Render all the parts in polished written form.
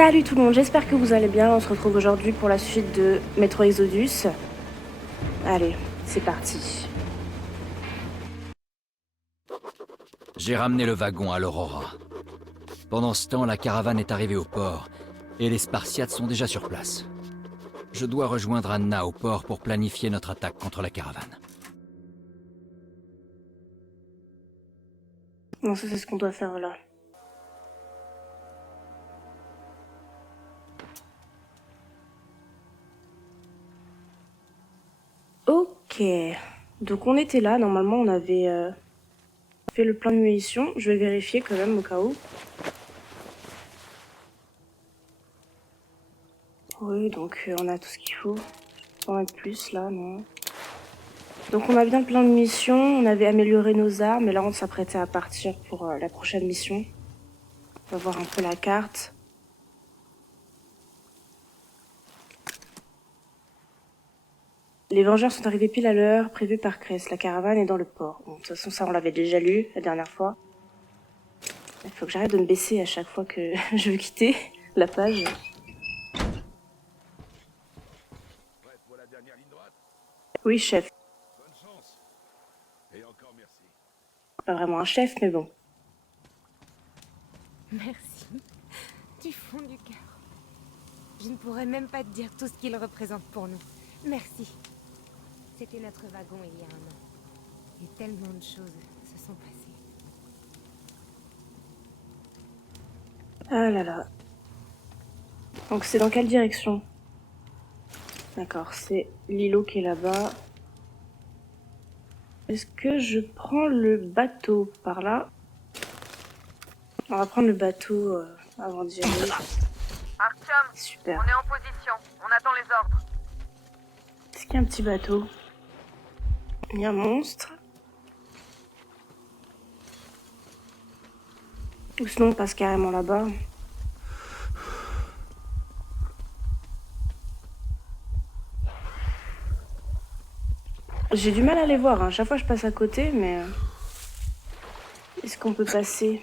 Salut tout le monde, j'espère que vous allez bien. On se retrouve aujourd'hui pour la suite de Metro Exodus. Allez, c'est parti. J'ai ramené le wagon à l'Aurora. Pendant ce temps, la caravane est arrivée au port, et les Spartiates sont déjà sur place. Je dois rejoindre Anna au port pour planifier notre attaque contre la caravane. Non, ça c'est ce qu'on doit faire là. Ok, donc on était là, normalement on avait fait le plein de munitions. Je vais vérifier quand même au cas où. Oui, donc on a tout ce qu'il faut. Pas mettre plus là, non. Donc on a bien le plein de munitions, on avait amélioré nos armes, et là on s'apprêtait à partir pour la prochaine mission. On va voir un peu la carte. Les Vengeurs sont arrivés pile à l'heure prévue par Cress. La caravane est dans le port. Bon, de toute façon, ça, on l'avait déjà lu la dernière fois. Il faut que j'arrête de me baisser à chaque fois que je veux quitter la page. Prête pour la dernière ligne droite? Oui, chef. Bonne chance. Et encore merci. Pas vraiment un chef, mais bon. Merci. Du fond du cœur. Je ne pourrais même pas te dire tout ce qu'il représente pour nous. Merci. C'était notre wagon il y a un an. Et tellement de choses se sont passées. Ah là là. Donc c'est dans quelle direction? D'accord, c'est l'îlot qui est là-bas. Est-ce que je prends le bateau par là? On va prendre le bateau avant d'y aller. Artyom, Super. on est en position. On attend les ordres. Est-ce qu'il y a un petit bateau? Il y a un monstre. Ou sinon on passe carrément là-bas. J'ai du mal à les voir, hein. Chaque fois je passe à côté, mais... Est-ce qu'on peut passer?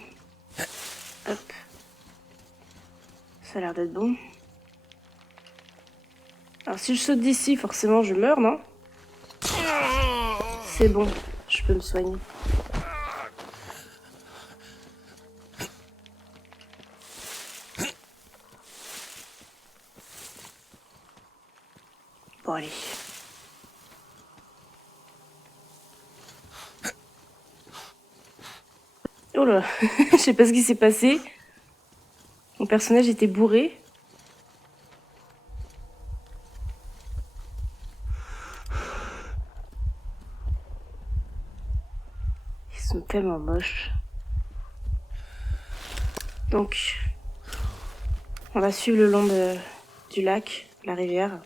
Hop. Ça a l'air d'être bon. Alors si je saute d'ici, forcément je meurs, non? C'est bon, je peux me soigner. Bon allez. Oh là, je sais pas ce qui s'est passé. Mon personnage était bourré. Ils sont tellement moches. Donc, on va suivre le long du lac, la rivière.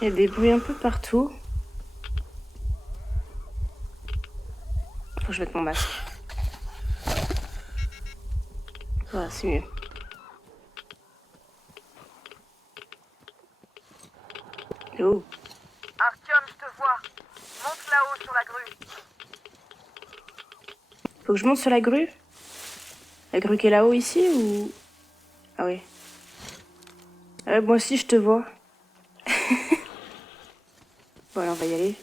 Il y a des bruits un peu partout. Faut que je mette mon masque. Voilà, c'est mieux. Oh, Artyom, je te vois. Monte là-haut sur la grue. faut que je monte sur la grue? La grue qui est là-haut ici ou... Ah oui. Moi aussi je te vois. Voilà, on va y aller.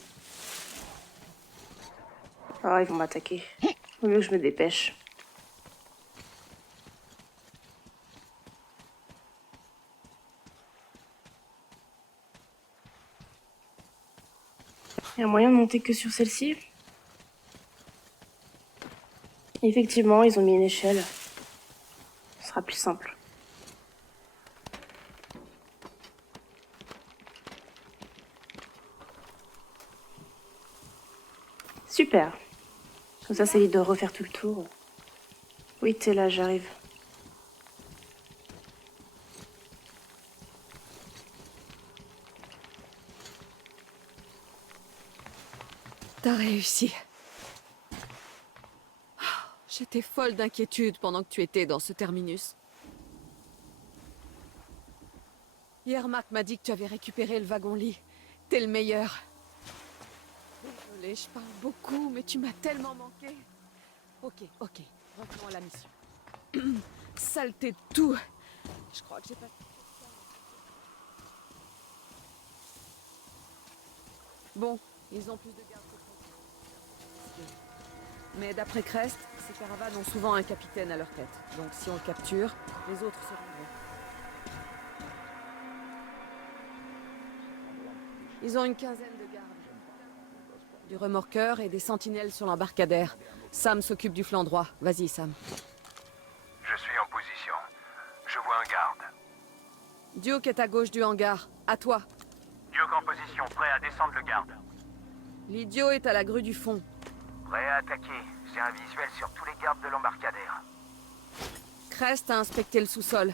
Ah, ils vont m'attaquer. Vaut mieux que je me dépêche. Il y a moyen de monter que sur celle-ci? Effectivement, ils ont mis une échelle. Ce sera plus simple. Super. Comme ça évite de refaire tout le tour. Oui, t'es là, j'arrive. T'as réussi. J'étais folle d'inquiétude pendant que tu étais dans ce terminus. Hier, Marc m'a dit que tu avais récupéré le wagon-lit. T'es le meilleur. Désolée, je parle beaucoup, mais tu m'as tellement manqué. Ok, revenons à la mission. Saleté de tout. Je crois que j'ai pas... Bon, ils ont plus de gardes que prévu. Mais d'après Crest, ces caravanes ont souvent un capitaine à leur tête. Donc si on le capture, les autres se rendront. Ils ont une quinzaine de gardes. Du remorqueur et des sentinelles sur l'embarcadère. Sam s'occupe du flanc droit. Vas-y, Sam. Je suis en position. Je vois un garde. Duke est à gauche du hangar. À toi. Duke en position, prêt à descendre le garde. L'idiot est à la grue du fond. Prêt à attaquer. J'ai un visuel sur tous les gardes de l'embarcadère. Crest a inspecté le sous-sol.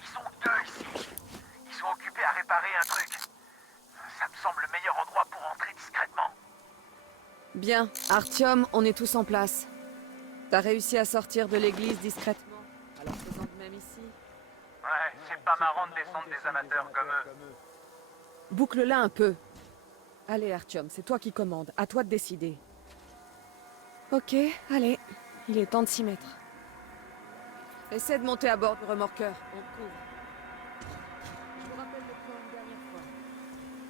Ils sont deux ici. Ils sont occupés à réparer un truc. Ça me semble le meilleur endroit pour entrer discrètement. Bien. Artyom, on est tous en place. T'as réussi à sortir de l'église discrètement. Alors faisons de même ici. Ouais, c'est pas marrant de descendre des amateurs comme eux. Boucle-la un peu. Allez, Artyom, c'est toi qui commandes. À toi de décider. Ok, allez. Il est temps de s'y mettre. Essaie de monter à bord du remorqueur. On te couvre. Je vous rappelle le plan une dernière fois.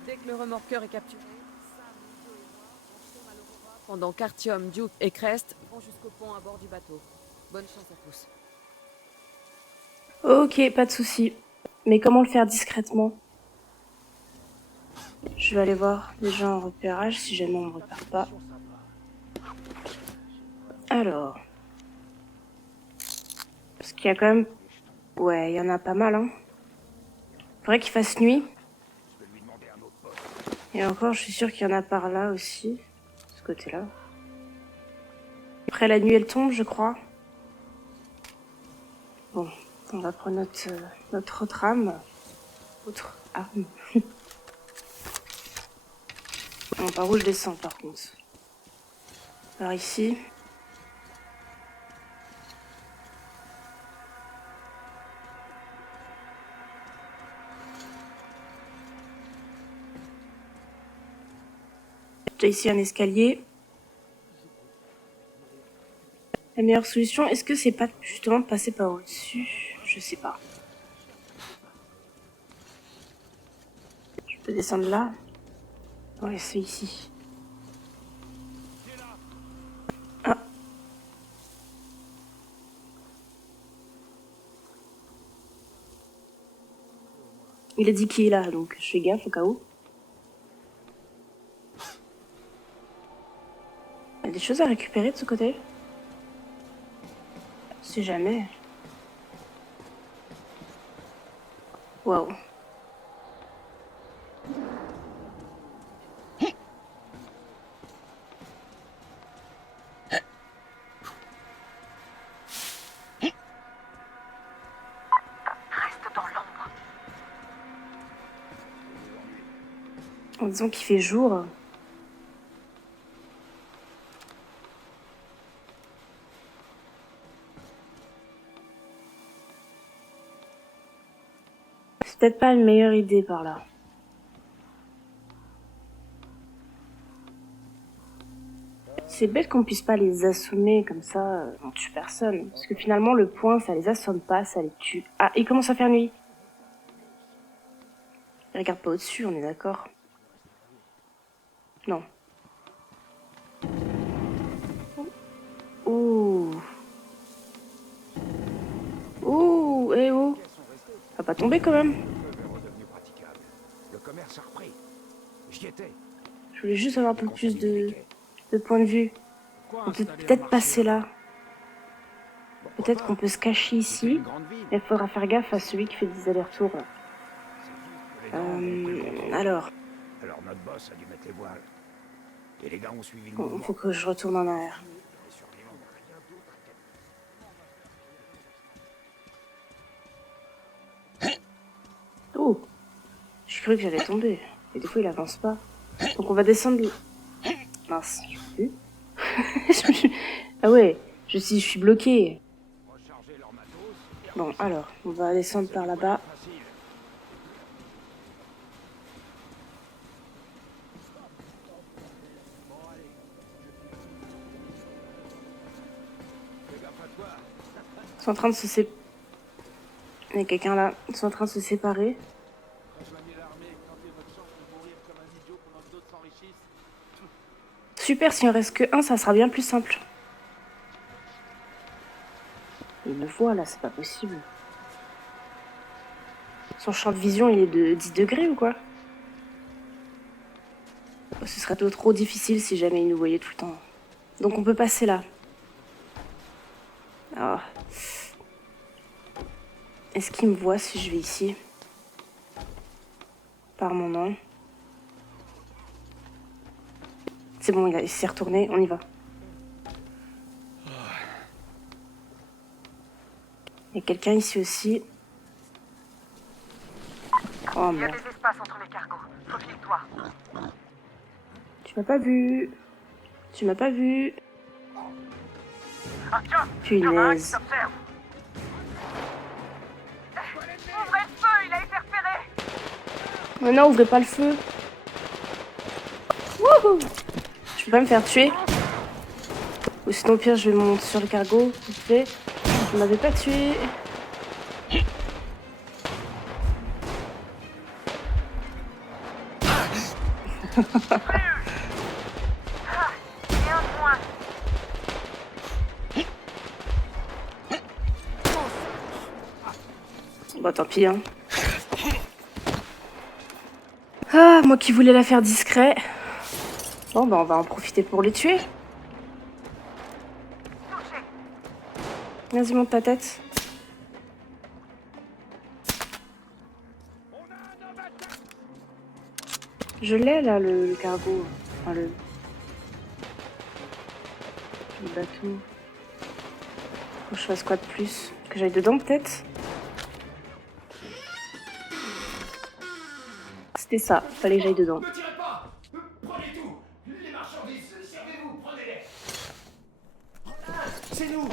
Dès que le remorqueur est capturé, Sam, Nico et moi, on tombe à l'Aurora pendant qu'Artyom, Duke et Crest vont jusqu'au pont à bord du bateau. Bonne chance à tous. Ok, pas de souci. Mais comment le faire discrètement? Je vais aller voir déjà en repérage si jamais on me repère pas. Alors. Parce qu'il y a quand même... Ouais, il y en a pas mal, hein. Faudrait qu'il fasse nuit. Et encore, je suis sûre qu'il y en a par là aussi. De ce côté-là. Après, la nuit, elle tombe, je crois. Bon, on va prendre notre autre arme. Autre arme. Bon, par où je descends, par contre? Par ici. J'ai ici un escalier. La meilleure solution, est-ce que c'est pas justement de passer par au-dessus? Je sais pas. Je peux descendre là? Ouais, c'est ici. Ah. Il a dit qu'il est là, donc je fais gaffe au cas où. Il y a des choses à récupérer de ce côté? Si jamais. Waouh. Reste dans l'ombre. En disant qu'il fait jour. C'est peut-être pas une meilleure idée par là. C'est bête qu'on puisse pas les assommer comme ça, on tue personne. Parce que finalement, le point, ça les assomme pas, ça les tue. Ah, il commence à faire nuit. Il regarde pas au-dessus, on est d'accord? Non. Ouh. Ouh, eh oh. Va pas tomber quand même. Le feu est redevenu praticable. Le commerce a repris. J'y étais. Je voulais juste avoir un peu plus de Compliqué. point de vue. Pourquoi On peut installer un peut-être marché passer là. Pourquoi Peut-être pas qu'on peut se cacher C'est ici. une grande ville. Mais il faudra faire gaffe à celui qui fait des allers-retours. Là. C'est juste que les gars ont pris le contrôle. Alors, Alors notre boss a dû mettre les voiles. Et les gars ont suivi le il mouvement. faut que je retourne en arrière. Les survivants n'ont rien d'autre à gagner. Oh, j'ai cru que j'allais tomber. Et des fois, il avance pas. Donc on va descendre... Mince, j'ai vu. Ah ouais, je suis bloquée. Recharger leur matos. Bon, alors, on va descendre par là-bas. Facile. Ils sont en train de se séparer. Il y a quelqu'un là. Ils sont en train de se séparer. Super, s'il en reste que un, ça sera bien plus simple. Il me voit là, c'est pas possible. Son champ de vision, il est de 10 degrés ou quoi? Oh, ce serait trop difficile si jamais il nous voyait tout le temps. Donc on peut passer là. Ah. Est-ce qu'il me voit si je vais ici? Apparemment non. C'est bon, il s'est retourné, on y va. Il y a quelqu'un ici aussi. Oh Il y a merde. des espaces entre les cargos. Faufile-toi. Tu m'as pas vu. Tu m'as pas vu. Artyom, il y en a un qui Punaise. t'observe. Ouvrez le feu, il a été repéré. Oh non, ouvrez pas le feu. Wouhou! Je peux pas me faire tuer. Ou sinon, au pire, je vais monter sur le cargo. Vite fait. Vous m'avez pas tué. Et un de moins. Bon, tant pis, hein. Ah, moi qui voulais la faire discret. Bon, bah, on va en profiter pour les tuer. Touché. Vas-y, monte ta tête. Je l'ai, là, le cargo. Enfin, le bateau. Faut que je fasse quoi de plus? Que j'aille dedans, peut-être? C'était ça, fallait que j'aille dedans. Ne tirez pas! Prenez tout! Les marchandises, servez-vous, prenez-les! C'est nous!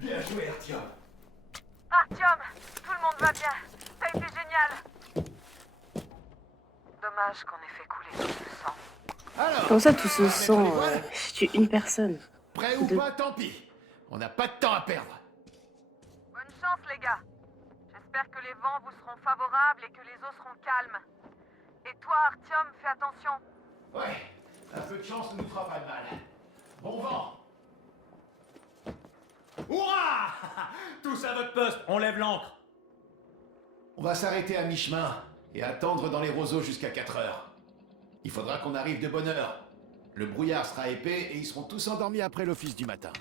Bien joué, Artyom! Artyom, tout le monde va bien. Ça a été génial. Dommage qu'on ait fait couler tout ce sang. Alors, Comme ça, tout se sent. les voilà. Je tue une personne. prêt ou deux. pas, tant pis. On n'a pas de temps à perdre. Bonne chance, les gars. J'espère que les vents vous seront favorables et que les eaux seront calmes. Et toi, Artyom, fais attention. Ouais, un peu de chance ne nous fera pas de mal. Bon vent! Hurrah! Tous à votre poste, on lève l'ancre. On va s'arrêter à mi-chemin et attendre dans les roseaux jusqu'à 4 heures. Il faudra qu'on arrive de bonne heure. Le brouillard sera épais et ils seront tous endormis après l'office du matin.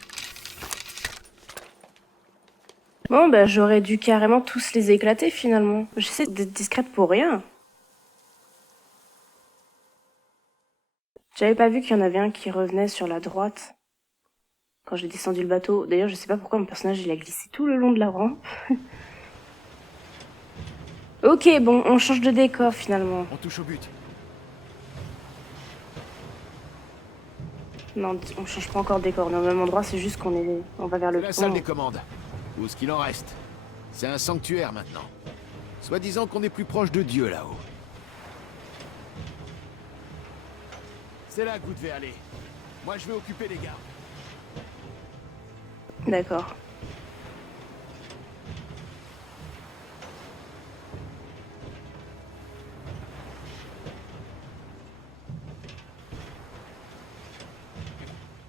Bon, bah, j'aurais dû carrément tous les éclater finalement. J'essaie d'être discrète pour rien. J'avais pas vu qu'il y en avait un qui revenait sur la droite quand j'ai descendu le bateau. D'ailleurs, je sais pas pourquoi mon personnage il a glissé tout le long de la rampe. Ok, bon, on change de décor finalement. On touche au but. Non, on change pas encore de décor. On est au même endroit, c'est juste on va vers le La salle pont. des commandes. Ou ce qu'il en reste. C'est un sanctuaire maintenant. Soi-disant qu'on est plus proche de Dieu là-haut. C'est là que vous devez aller. Moi je vais occuper les gardes. D'accord.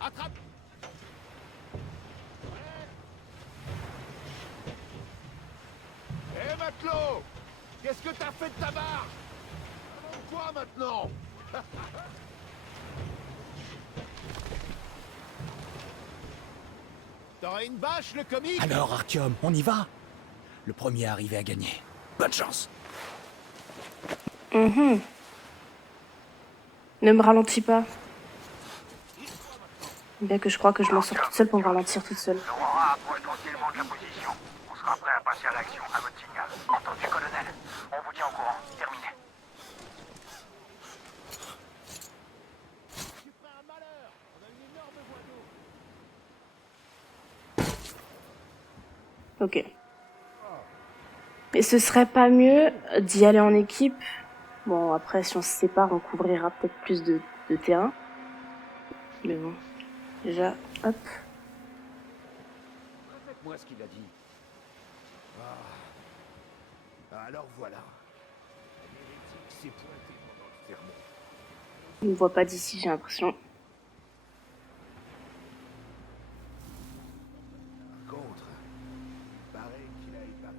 Attrape! Hé matelot! Qu'est-ce que t'as fait de ta barge? Quoi maintenant? T'aurais une bâche, le comique? Alors, Artyom, on y va? Le premier arrivé à gagner. Bonne chance. Mhm. Ne me ralentis pas. Bien que je crois que je m'en sors toute seule pour me ralentir toute seule. L'Aurora approche tranquillement de la position. On sera prêt à passer à l'action à votre signal. Entendu, colonel. On vous tient au courant. Terminé. J'ai pris un malheur! On a une énorme voie d'eau! Ok. Mais ce serait pas mieux d'y aller en équipe. Bon, après, si on se sépare, on couvrira peut-être plus de terrain. Mais bon, déjà, hop. Répète-moi ce qu'il a dit. Alors voilà. L'hérétique s'est pointé pendant le sermon. On ne voit pas d'ici, j'ai l'impression. Par contre, paraît qu'il a épargné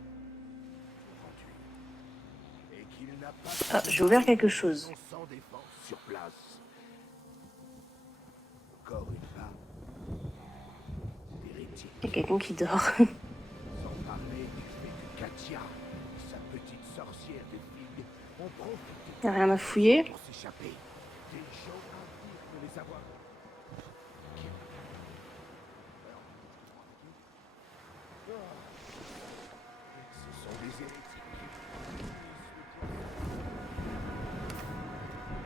et qu'il n'a pas Ah, j'ai ouvert quelque chose. sans défense sur place. Encore une fois, l'hérétique, Il y a quelqu'un qui dort. sans parler du fait que Katia, sa petite sorcière de fille, ont profité Il n'y a rien à fouiller. pour s'échapper. Des gens impies de les avoir. Ce sont des hérétiques.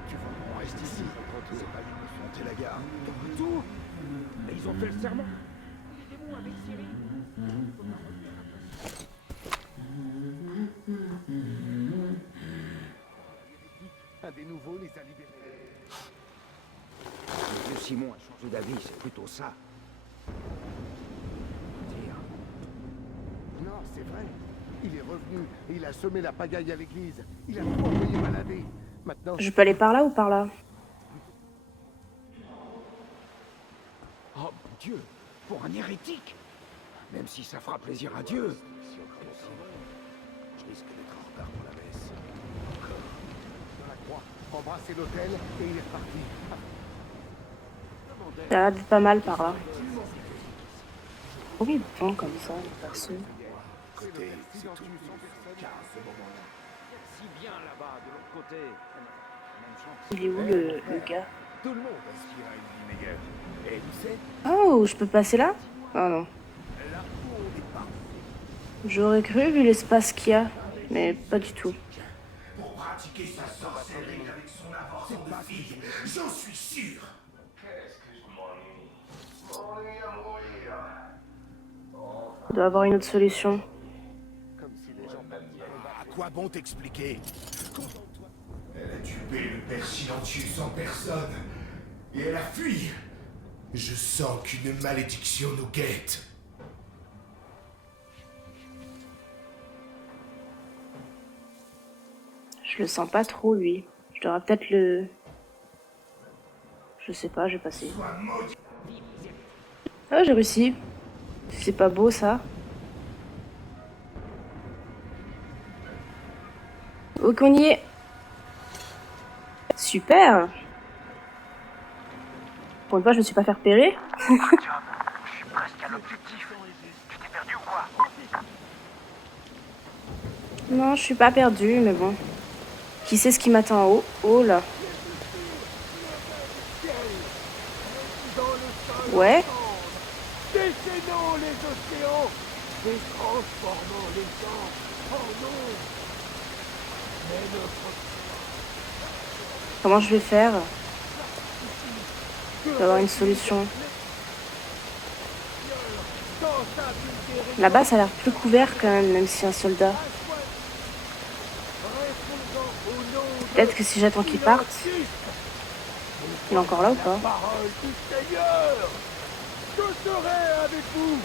Tu vois, on reste ici. C'est pas une monter la gare. De retour. Mais ils ont fait le serment. Aidez-moi avec Siri. Un des nouveaux les a libérés. Le vieux Simon a changé d'avis, c'est plutôt ça. Dire. Non, c'est vrai. Il est revenu et il a semé la pagaille à l'église. Il a tout envoyé balader. Maintenant, Je peux aller par là ou par là? Oh mon Dieu, pour un hérétique. Même si ça fera plaisir à Dieu. si on commence, je risque d'être en retard pour la messe. Encore. Dans la croix, embrasser l'autel et il est reparti. Ça a l'air d'être pas mal par là. Oui, bon, comme ça, perso. Côté, c'est tout. Car à ce moment-là, Si bien là-bas, de l'autre côté. Même chance. Il est où le gars? tout le monde aspire à une vie meilleure. Et tu sais, Oh, je peux passer là? Oh non. là où on n'est pas. J'aurais cru vu l'espace qu'il y a, mais pas du tout. Pour pratiquer sa sorcellerie avec son avorton de fille, j'en suis sûr. Qu'est-ce que je m'ennuie? M'ennuie à mourir. Il doit avoir une autre solution. Comme si les gens à quoi bon t'expliquer? Elle a tué le père silencieux sans personne. Et elle a fui. Je sens qu'une malédiction nous guette. Je le sens pas trop, lui. Je devrais peut-être le... Je sais pas, j'ai passé. Sois maudit. Ah, j'ai réussi. C'est pas beau, ça. Ok, on y est. Super. Pour une fois, je me suis pas fait repérer. Artyom, je suis presque à l'objectif. Tu t'es perdu ou quoi? Non, je suis pas perdue, mais bon. Qui sait ce qui m'attend en haut? Oh là. Ouais. Déchaînons les océans et transformons les gens en eau. Mais notre Comment je vais faire? Il doit y avoir une solution. Là-bas, ça a l'air plus couvert quand même si un soldat. Peut-être que si j'attends qu'il parte... Il est encore là ou pas? parole du Seigneur, je serai avec vous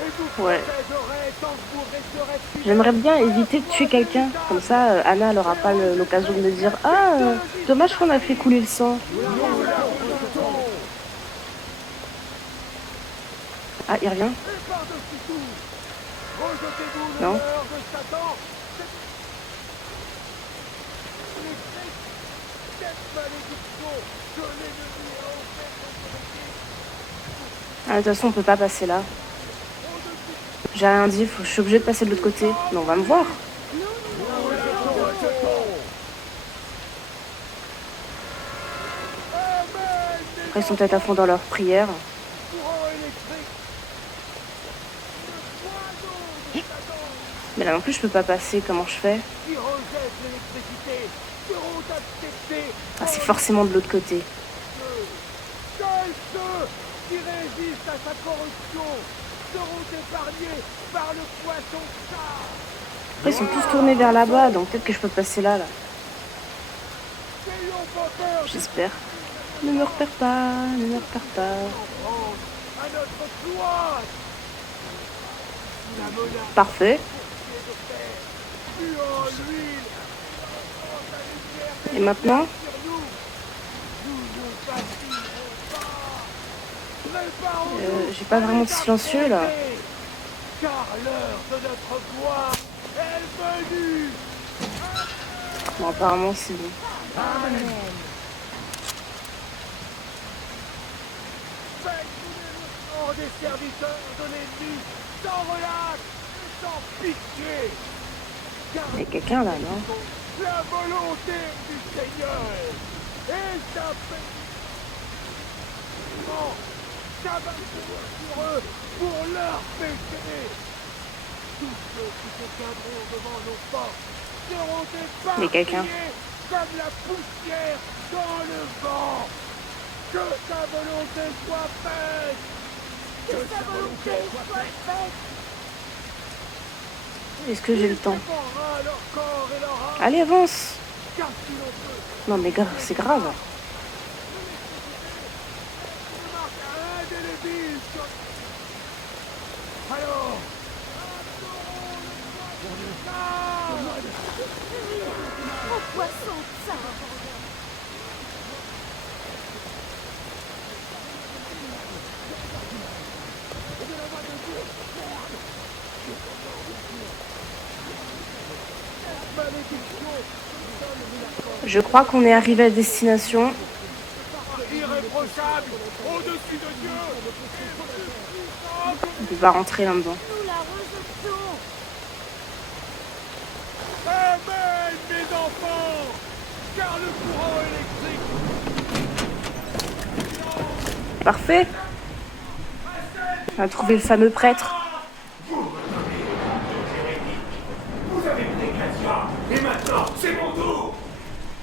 et vous Ouais. précéderai tant que vous resterez fidèles. J'aimerais bien éviter de tuer quelqu'un. Comme ça, Anna n'aura pas l'occasion de me dire « Ah, dommage qu'on a fait couler le sang. » Ah, il revient? Et par-dessus tout, rejetez-vous Non. l'honneur de Satan. Cette malédiction que l'ennemi a offerte aux hérétiques. Ah, de toute façon, on peut pas passer là. J'ai rien dit, je suis obligée de passer de l'autre côté. Mais on va me voir. Après, ils sont peut-être à fond dans leur prière. Courant électrique. Le poison de Satan Mais là non plus, je peux pas passer. Comment je fais? qui rejettent l'électricité seront acceptés. Ah, c'est forcément de l'autre côté. Seuls ceux qui résistent à sa corruption seront épargnés par le poisson chat. Après, ils sont tous tournés vers là-bas, donc peut-être que je peux passer là. J'espère. Ne me repère pas, ne me repère pas. À notre cloître. La menace Parfait. puant l'huile. Et maintenant? Sur nous. Nous ne vacillerons pas. Préparons-nous J'ai pas vraiment de silencieux là. car l'heure de notre gloire est venue. Bon, apparemment, c'est bon. Faites-nous le sang des serviteurs de l'ennemi, sans relâche et sans pitié. Car Il y a quelqu'un là, non? la volonté du Seigneur et sa paix. S'abattront sur eux pour leur péché. Tous ceux qui se tiendront devant nos portes seront Il y a quelqu'un. éparpillés comme la poussière dans le vent. Que sa volonté soit faite. Que sa volonté soit faite. Est-ce que j'ai le temps? Dévorera leur corps et leur âme, Allez, avance! car si l'on peut, Non, mais gars, c'est grave. ne marque indélébile sur... Alors, Au poisson, ça. Je crois qu'on est arrivé à destination. irréprochable, au-dessus de Dieu, On peut pas rentrer là-dedans. Nous la rejetons. Amen, mes enfants, car le courant électrique... Parfait. On a trouvé le fameux prêtre. Vous avez pris Katia, et maintenant, c'est mon tour.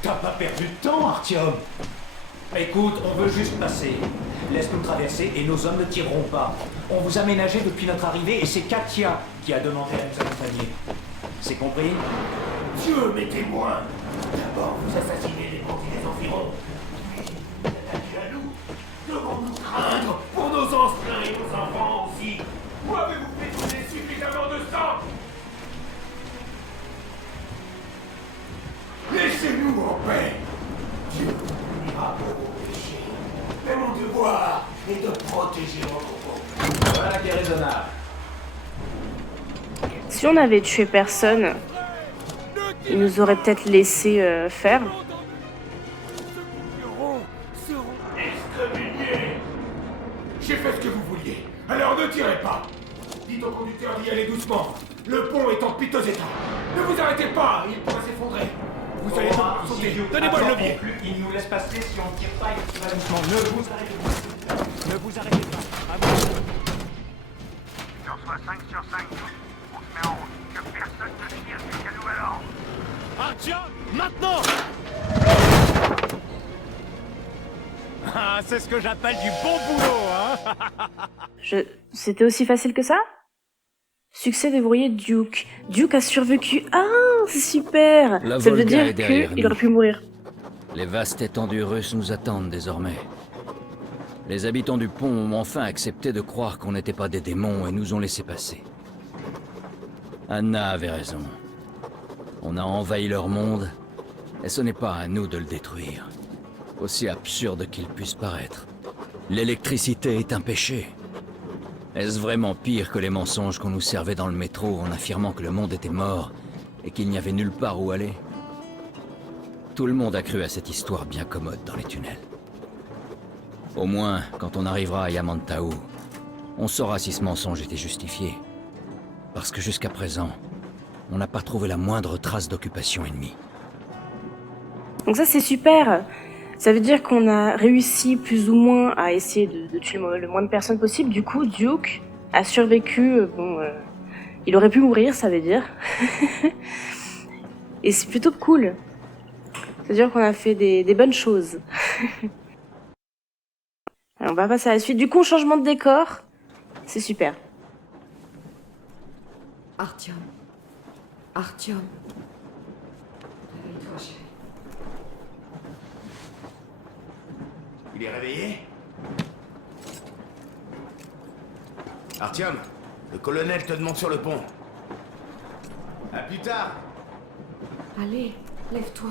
T'as pas perdu de temps, Artyom. Écoute, on veut juste passer. Laisse-nous traverser et nos hommes ne tireront pas. On vous a ménagé depuis notre arrivée et c'est Katia qui a demandé à nous accompagner. C'est compris? Dieu m'est témoin. D'abord, vous assassinez les bandits des environs. Puis, vous attaquez à nous. Devons-nous craindre pour nos anciens et nos enfants aussi? Ou avez-vous fait couler suffisamment de sang? Laissez-nous en paix. Dieu vous punira pour vos péchés. Mais mon devoir est de protéger votre peuple. Voilà qui est raisonnable. Si on avait tué personne, il nous aurait peut-être laissé faire. Excommunié. J'ai fait ce que vous vouliez, alors ne tirez pas. Dites au conducteur d'y aller doucement. Le pont est en piteux état. Ne vous arrêtez pas, il pourrait s'effondrer. Vous allez devoir sauter. Donnez-moi le levier. Il nous laisse passer si on ne tire pas et qu'il va doucement. Ne vous arrêtez pas. Ne vous arrêtez pas. À vous. Il en soit 5 sur 5. On se met en route. Que personne ne tire jusqu'à nouvel ordre. Artyom, maintenant! Ah, c'est ce que j'appelle du bon boulot, hein? C'était aussi facile que ça? Succès déverrouillé Duke. Duke a survécu. Ah, c'est super! La Ça veut Volga est dire derrière qu'il nous. aurait pu mourir. Les vastes étendues russes nous attendent désormais. Les habitants du pont ont enfin accepté de croire qu'on n'était pas des démons et nous ont laissé passer. Anna avait raison. On a envahi leur monde, et ce n'est pas à nous de le détruire. Aussi absurde qu'il puisse paraître. L'électricité est un péché. Est-ce vraiment pire que les mensonges qu'on nous servait dans le métro en affirmant que le monde était mort et qu'il n'y avait nulle part où aller? Tout le monde a cru à cette histoire bien commode dans les tunnels. Au moins, quand on arrivera à Yamantau, on saura si ce mensonge était justifié. Parce que jusqu'à présent, on n'a pas trouvé la moindre trace d'occupation ennemie. Donc ça, c'est super. Ça veut dire qu'on a réussi plus ou moins à essayer de tuer le moins de personnes possible. Du coup, Duke a survécu. Il aurait pu mourir, ça veut dire. Et c'est plutôt cool. C'est-à-dire qu'on a fait des bonnes choses. Alors, on va passer à la suite. Du coup, changement de décor. C'est super. Artyom, Artyom. Réveille-toi, chérie. Il est réveillé? Artyom, le colonel te demande sur le pont. À plus tard. Allez, lève-toi.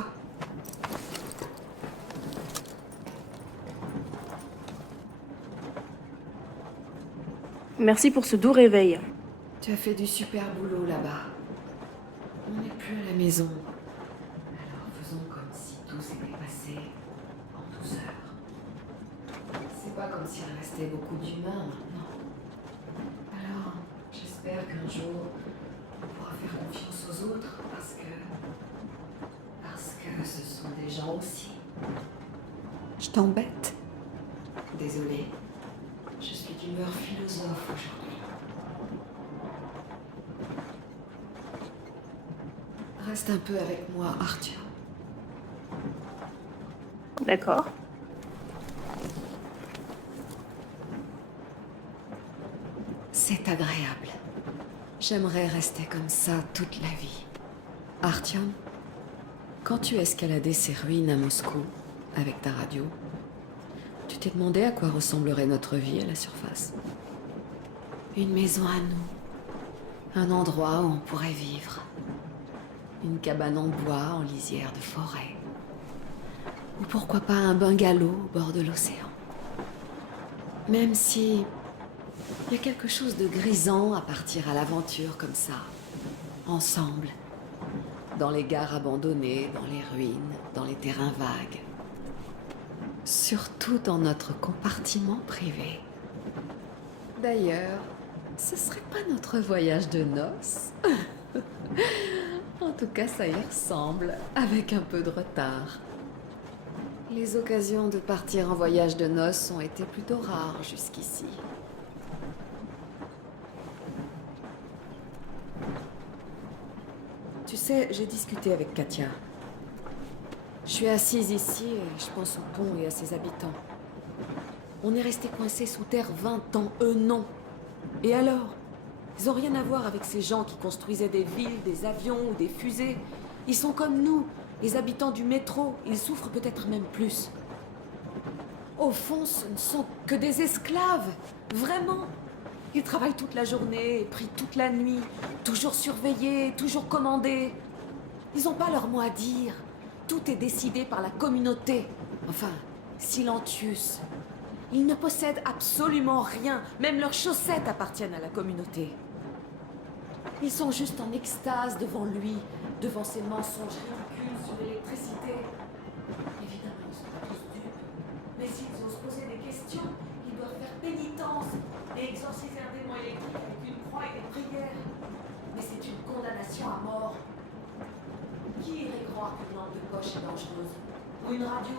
Merci pour ce doux réveil. Tu as fait du super boulot là-bas. On n'est plus à la maison. Alors faisons comme si tout s'était passé en douceur. C'est pas comme s'il restait beaucoup d'humains maintenant. Alors, j'espère qu'un jour, on pourra faire confiance aux autres parce que ce sont des gens aussi. Je t'embête. Désolée. Je suis d'humeur philosophe aujourd'hui. Reste un peu avec moi, Arthur. D'accord. C'est agréable. J'aimerais rester comme ça toute la vie. Artyom, quand tu escaladais ces ruines à Moscou, avec ta radio, tu t'es demandé à quoi ressemblerait notre vie à la surface? Une maison à nous. Un endroit où on pourrait vivre. Une cabane en bois en lisière de forêt. Ou pourquoi pas un bungalow au bord de l'océan. Même si il y a quelque chose de grisant à partir à l'aventure comme ça, ensemble, dans les gares abandonnées, dans les ruines, dans les terrains vagues. Surtout dans notre compartiment privé. D'ailleurs, ce serait pas notre voyage de noces? En tout cas, ça y ressemble, avec un peu de retard. Les occasions de partir en voyage de noces ont été plutôt rares jusqu'ici. Tu sais, j'ai discuté avec Katia. Je suis assise ici et je pense au pont et à ses habitants. On est resté coincés sous terre 20 ans, eux non. Et alors? Ils ont rien à voir avec ces gens qui construisaient des villes, des avions ou des fusées. Ils sont comme nous, les habitants du métro. Ils souffrent peut-être même plus. Au fond, ce ne sont que des esclaves. Vraiment. Ils travaillent toute la journée et prient toute la nuit. Toujours surveillés, toujours commandés. Ils n'ont pas leur mot à dire. Tout est décidé par la communauté. Enfin, Silentius. Ils ne possèdent absolument rien. Même leurs chaussettes appartiennent à la communauté. Ils sont juste en extase devant lui, devant ses mensonges ridicules sur l'électricité. Évidemment, ils ne sont pas tous dupes. Mais s'ils osent poser des questions, ils doivent faire pénitence et exorciser un démon électrique avec une croix et des prières. Mais c'est une condamnation à mort. Qui irait croire qu'une lampe de poche est dangereuse? Ou une radio?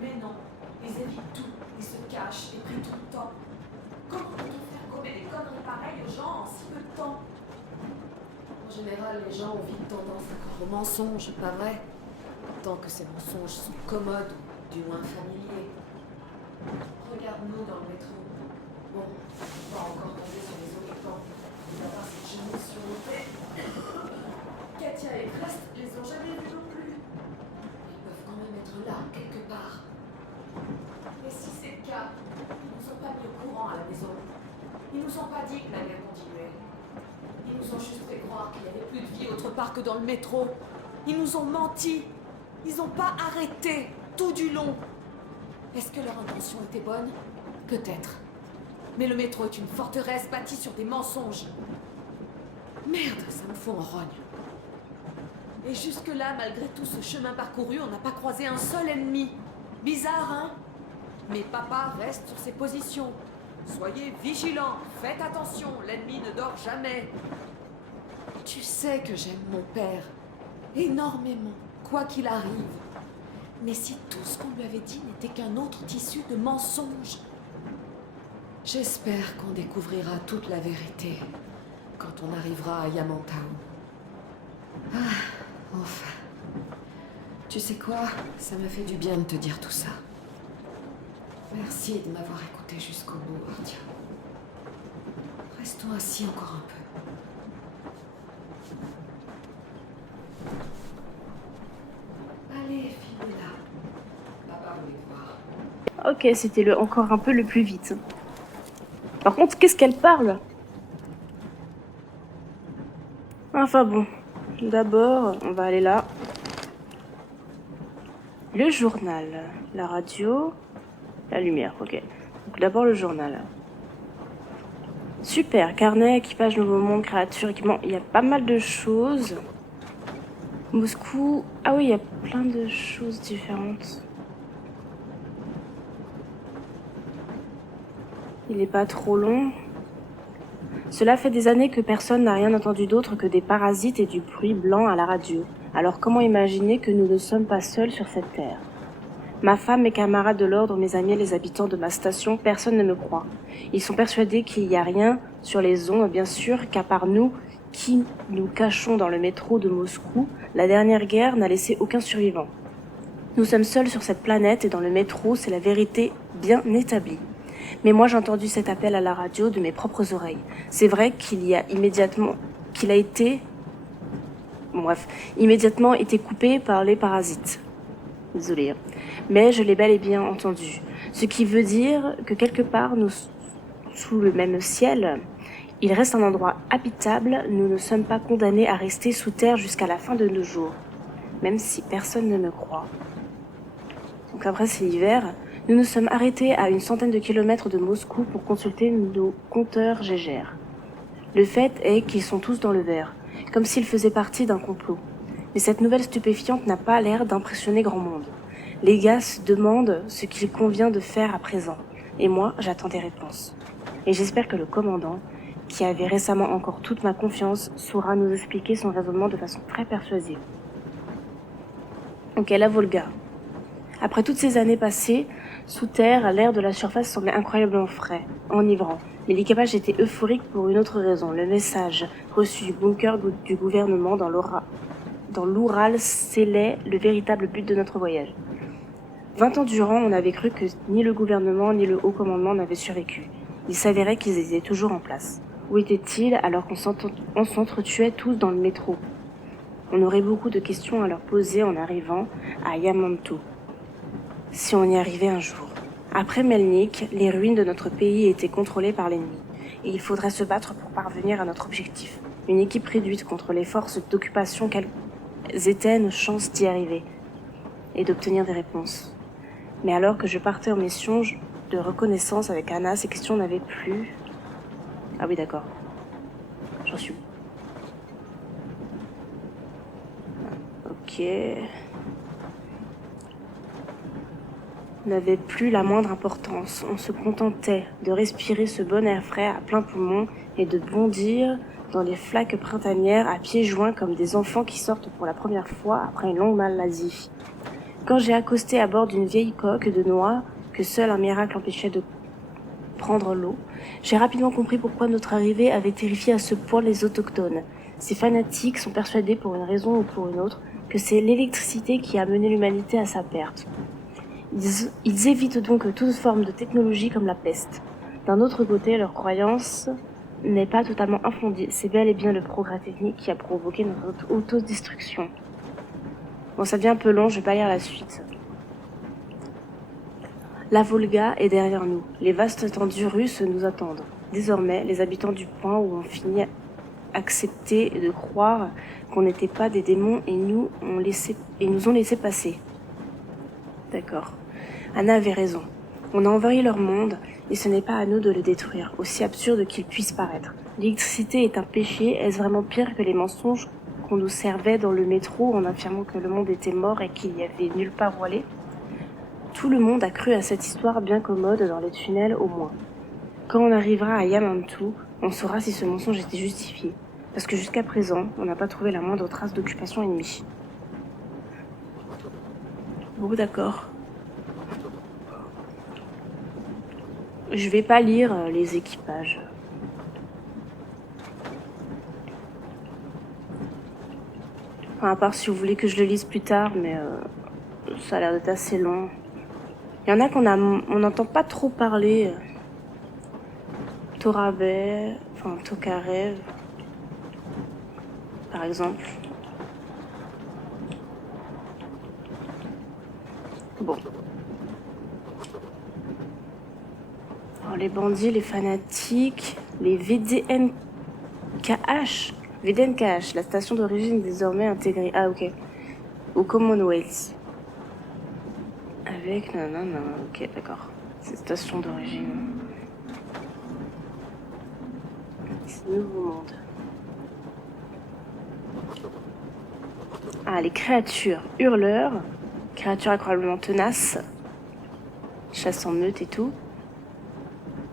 Mais non, ils évitent tout, ils se cachent et prient tout le temps. Comment peut-on faire gommer des conneries pareilles aux gens en si peu de temps? En général, les gens ont vite tendance à croire aux mensonges, pas vrai? Tant que ces mensonges sont commodes, ou du moins familiers. Regarde-nous dans le métro. Bon, on va encore tomber sur les occupants. Il va avoir cette chemise sur nos têtes. Katia et Crest les ont jamais vus non plus. Ils peuvent quand même être là, quelque part. Mais si c'est le cas, ils nous ont pas mis au courant à la maison. Ils nous ont pas dit que la guerre continuait. Ils nous ont juste fait croire qu'il n'y avait plus de vie autre part que dans le métro. Ils nous ont menti. Ils n'ont pas arrêté tout du long. Est-ce que leur intention était bonne? Peut-être. Mais le métro est une forteresse bâtie sur des mensonges. Merde, ça me fout en rogne. Et jusque-là, malgré tout ce chemin parcouru, on n'a pas croisé un seul ennemi. Bizarre, hein? Mais papa reste sur ses positions. Soyez vigilants, faites attention, l'ennemi ne dort jamais. Tu sais que j'aime mon père. Énormément, quoi qu'il arrive. Mais si tout ce qu'on lui avait dit n'était qu'un autre tissu de mensonges. J'espère qu'on découvrira toute la vérité quand on arrivera à Yamantau. Ah, enfin. Tu sais quoi? Ça m'a fait du bien de te dire tout ça. Merci de m'avoir écouté jusqu'au bout, Artyom. Restons assis encore un peu. Ok, c'était encore un peu le plus vite. Par contre, qu'est-ce qu'elle parle? Enfin bon, d'abord, on va aller là. Le journal, la radio, la lumière, ok. Donc d'abord le journal. Super, carnet, équipage, nouveau monde, créature, équipement, il y a pas mal de choses. Moscou, ah oui, il y a plein de choses différentes. Il n'est pas trop long. Cela fait des années que personne n'a rien entendu d'autre que des parasites et du bruit blanc à la radio. Alors comment imaginer que nous ne sommes pas seuls sur cette terre? Ma femme, mes camarades de l'ordre, mes amis, les habitants de ma station, personne ne me croit. Ils sont persuadés qu'il n'y a rien sur les ondes, bien sûr, qu'à part nous, qui nous cachons dans le métro de Moscou, la dernière guerre n'a laissé aucun survivant. Nous sommes seuls sur cette planète et dans le métro, c'est la vérité bien établie. Mais moi, j'ai entendu cet appel à la radio de mes propres oreilles. C'est vrai qu'il a immédiatement été coupé par les parasites. Désolée. Mais je l'ai bel et bien entendu. Ce qui veut dire que quelque part, nous, sous le même ciel, il reste un endroit habitable, nous ne sommes pas condamnés à rester sous terre jusqu'à la fin de nos jours. Même si personne ne me croit. Donc après, c'est l'hiver. Nous nous sommes arrêtés à une centaine de kilomètres de Moscou pour consulter nos compteurs Gégère. Le fait est qu'ils sont tous dans le vert, comme s'ils faisaient partie d'un complot. Mais cette nouvelle stupéfiante n'a pas l'air d'impressionner grand monde. Les gars se demandent ce qu'il convient de faire à présent, et moi, j'attends des réponses. Et j'espère que le commandant, qui avait récemment encore toute ma confiance, saura nous expliquer son raisonnement de façon très persuasive. Ok, la Volga. Après toutes ces années passées, sous terre, l'air de la surface semblait incroyablement frais, enivrant. Mais l'équipage était euphorique pour une autre raison. Le message reçu du bunker du gouvernement dans l'Oural scellait le véritable but de notre voyage. 20 ans durant, on avait cru que ni le gouvernement ni le haut commandement n'avaient survécu. Il s'avérait qu'ils étaient toujours en place. Où étaient-ils alors qu'on s'entretuait tous dans le métro? On aurait beaucoup de questions à leur poser en arrivant à Yamamoto. Si on y arrivait un jour. Après Melnik, les ruines de notre pays étaient contrôlées par l'ennemi, et il faudrait se battre pour parvenir à notre objectif. Une équipe réduite contre les forces d'occupation, quelles étaient nos chances d'y arriver et d'obtenir des réponses. Mais alors que je partais en mission de reconnaissance avec Anna, ces questions n'avaient plus... Ah oui, d'accord. J'en suis... Ok... n'avait plus la moindre importance. On se contentait de respirer ce bon air frais à plein poumon et de bondir dans les flaques printanières à pieds joints comme des enfants qui sortent pour la première fois après une longue maladie. Quand j'ai accosté à bord d'une vieille coque de noix que seul un miracle empêchait de prendre l'eau, j'ai rapidement compris pourquoi notre arrivée avait terrifié à ce point les autochtones. Ces fanatiques sont persuadés pour une raison ou pour une autre que c'est l'électricité qui a mené l'humanité à sa perte. Ils évitent donc toute forme de technologie comme la peste. D'un autre côté, leur croyance n'est pas totalement infondée. C'est bel et bien le progrès technique qui a provoqué notre autodestruction. Bon, ça devient un peu long, je vais pas lire la suite. La Volga est derrière nous. Les vastes étendues russes nous attendent. Désormais, les habitants du point où on finit accepter de croire qu'on n'était pas des démons et nous ont laissé passer. D'accord. Anna avait raison. On a envahi leur monde, et ce n'est pas à nous de le détruire, aussi absurde qu'il puisse paraître. L'électricité est un péché, est-ce vraiment pire que les mensonges qu'on nous servait dans le métro en affirmant que le monde était mort et qu'il n'y avait nulle part où aller? Tout le monde a cru à cette histoire bien commode dans les tunnels au moins. Quand on arrivera à Yamamoto, on saura si ce mensonge était justifié, parce que jusqu'à présent, on n'a pas trouvé la moindre trace d'occupation ennemie. Bon, d'accord. Je vais pas lire les équipages. Enfin, à part si vous voulez que je le lise plus tard, mais ça a l'air d'être assez long. Il y en a on n'entend pas trop parler. Tokarev, par exemple. Bon. Alors, les bandits, les fanatiques, les VDNKH. VDNKH, la station d'origine désormais intégrée. Ah, ok. Au Commonwealth. Avec... Non, ok, d'accord. C'est station d'origine. C'est Nouveau Monde. Ah, les créatures hurleurs. Créatures incroyablement tenaces. Chasse en meute et tout.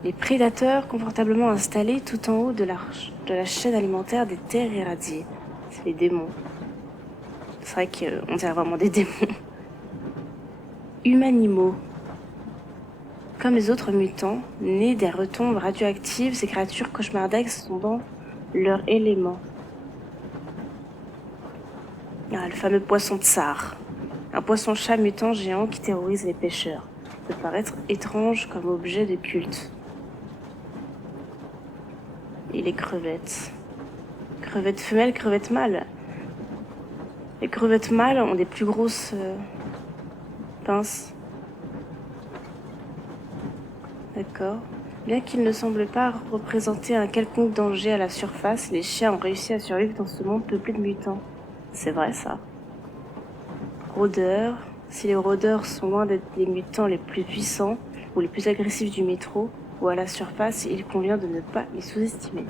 Les prédateurs confortablement installés tout en haut de la chaîne alimentaire des terres irradiées. C'est les démons. C'est vrai qu'on dirait vraiment des démons. Humanimaux. Comme les autres mutants, nés des retombes radioactives, ces créatures cauchemardesques sont dans leur élément. Ah, le fameux poisson tsar. Un poisson-chat mutant géant qui terrorise les pêcheurs. Peut paraître étrange comme objet de culte. Et les crevettes. Crevettes femelles, crevettes mâles. Les crevettes mâles ont des plus grosses pinces. D'accord. Bien qu'ils ne semblent pas représenter un quelconque danger à la surface, les chiens ont réussi à survivre dans ce monde peuplé de mutants. C'est vrai ça. Rôdeurs. Si les rôdeurs sont loin d'être les mutants les plus puissants ou les plus agressifs du métro ou à la surface, il convient de ne pas les sous-estimer.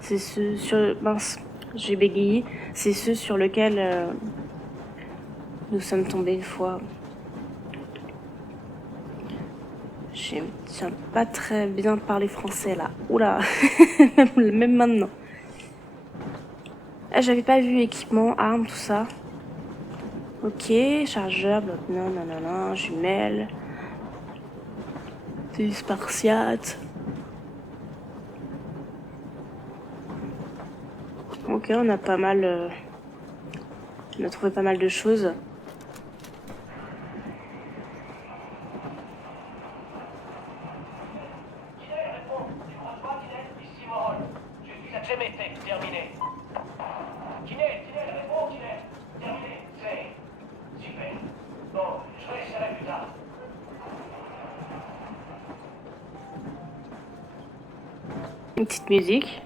C'est ceux sur... Mince, j'ai bégayé. C'est ceux sur lesquels nous sommes tombés une fois. Je ne tiens pas très bien parler français là. Oula, même maintenant. Ah, j'avais pas vu équipement, armes, tout ça. Ok, chargeur, non, jumelles. Des spartiates. Ok, on a pas mal... on a trouvé pas mal de choses. Une petite musique.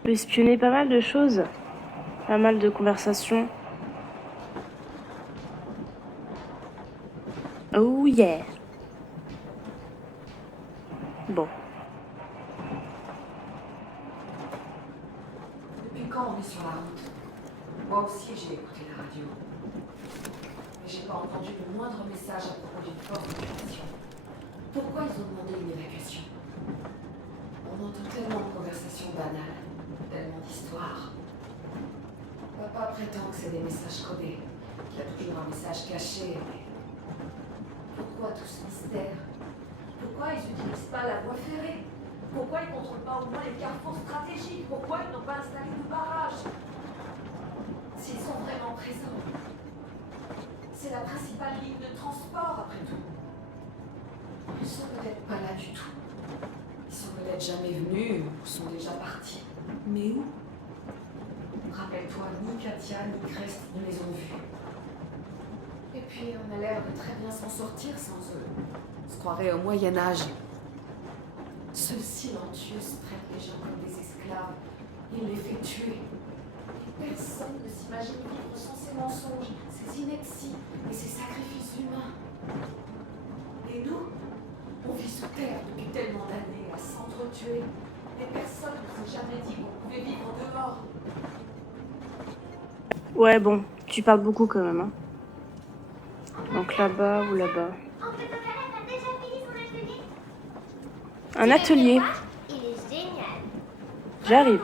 On peut espionner pas mal de choses, pas mal de conversations. Oh yeah. Bon. Depuis quand on est sur la route? Moi aussi j'ai écouté la radio. Mais j'ai pas entendu le moindre message à propos d'une force d'occupation. Pourquoi ils ont demandé une évacuation? On entend tellement de conversations banales, tellement d'histoires. Papa prétend que c'est des messages codés, qu'il y a toujours un message caché, mais... Pourquoi tout ce mystère? Pourquoi ils n'utilisent pas la voie ferrée? Pourquoi ils ne contrôlent pas au moins les carrefours stratégiques? Pourquoi ils n'ont pas installé de barrage? S'ils sont vraiment présents, c'est la principale ligne de transport après tout. Ils sont peut-être pas là du tout. Ils sont peut-être jamais venus ou sont déjà partis. Mais où? Rappelle-toi, ni Katia ni Crest ne les ont vus. Et puis on a l'air de très bien s'en sortir sans eux. On se croirait au Moyen-Âge. Ce Silentius traite les gens comme des esclaves. Il les fait tuer. Et personne ne s'imagine vivre sans ces mensonges, ces inepties et ces sacrifices humains. Et nous, on vit sous terre depuis tellement d'années à s'entretuer. Et personne ne s'est jamais dit qu'on pouvait vivre dehors. Ouais, bon, tu parles beaucoup quand même, hein. Donc là-bas ou là-bas. En fait, Ocalette a déjà fini son atelier. Un atelier. Il est génial. J'arrive.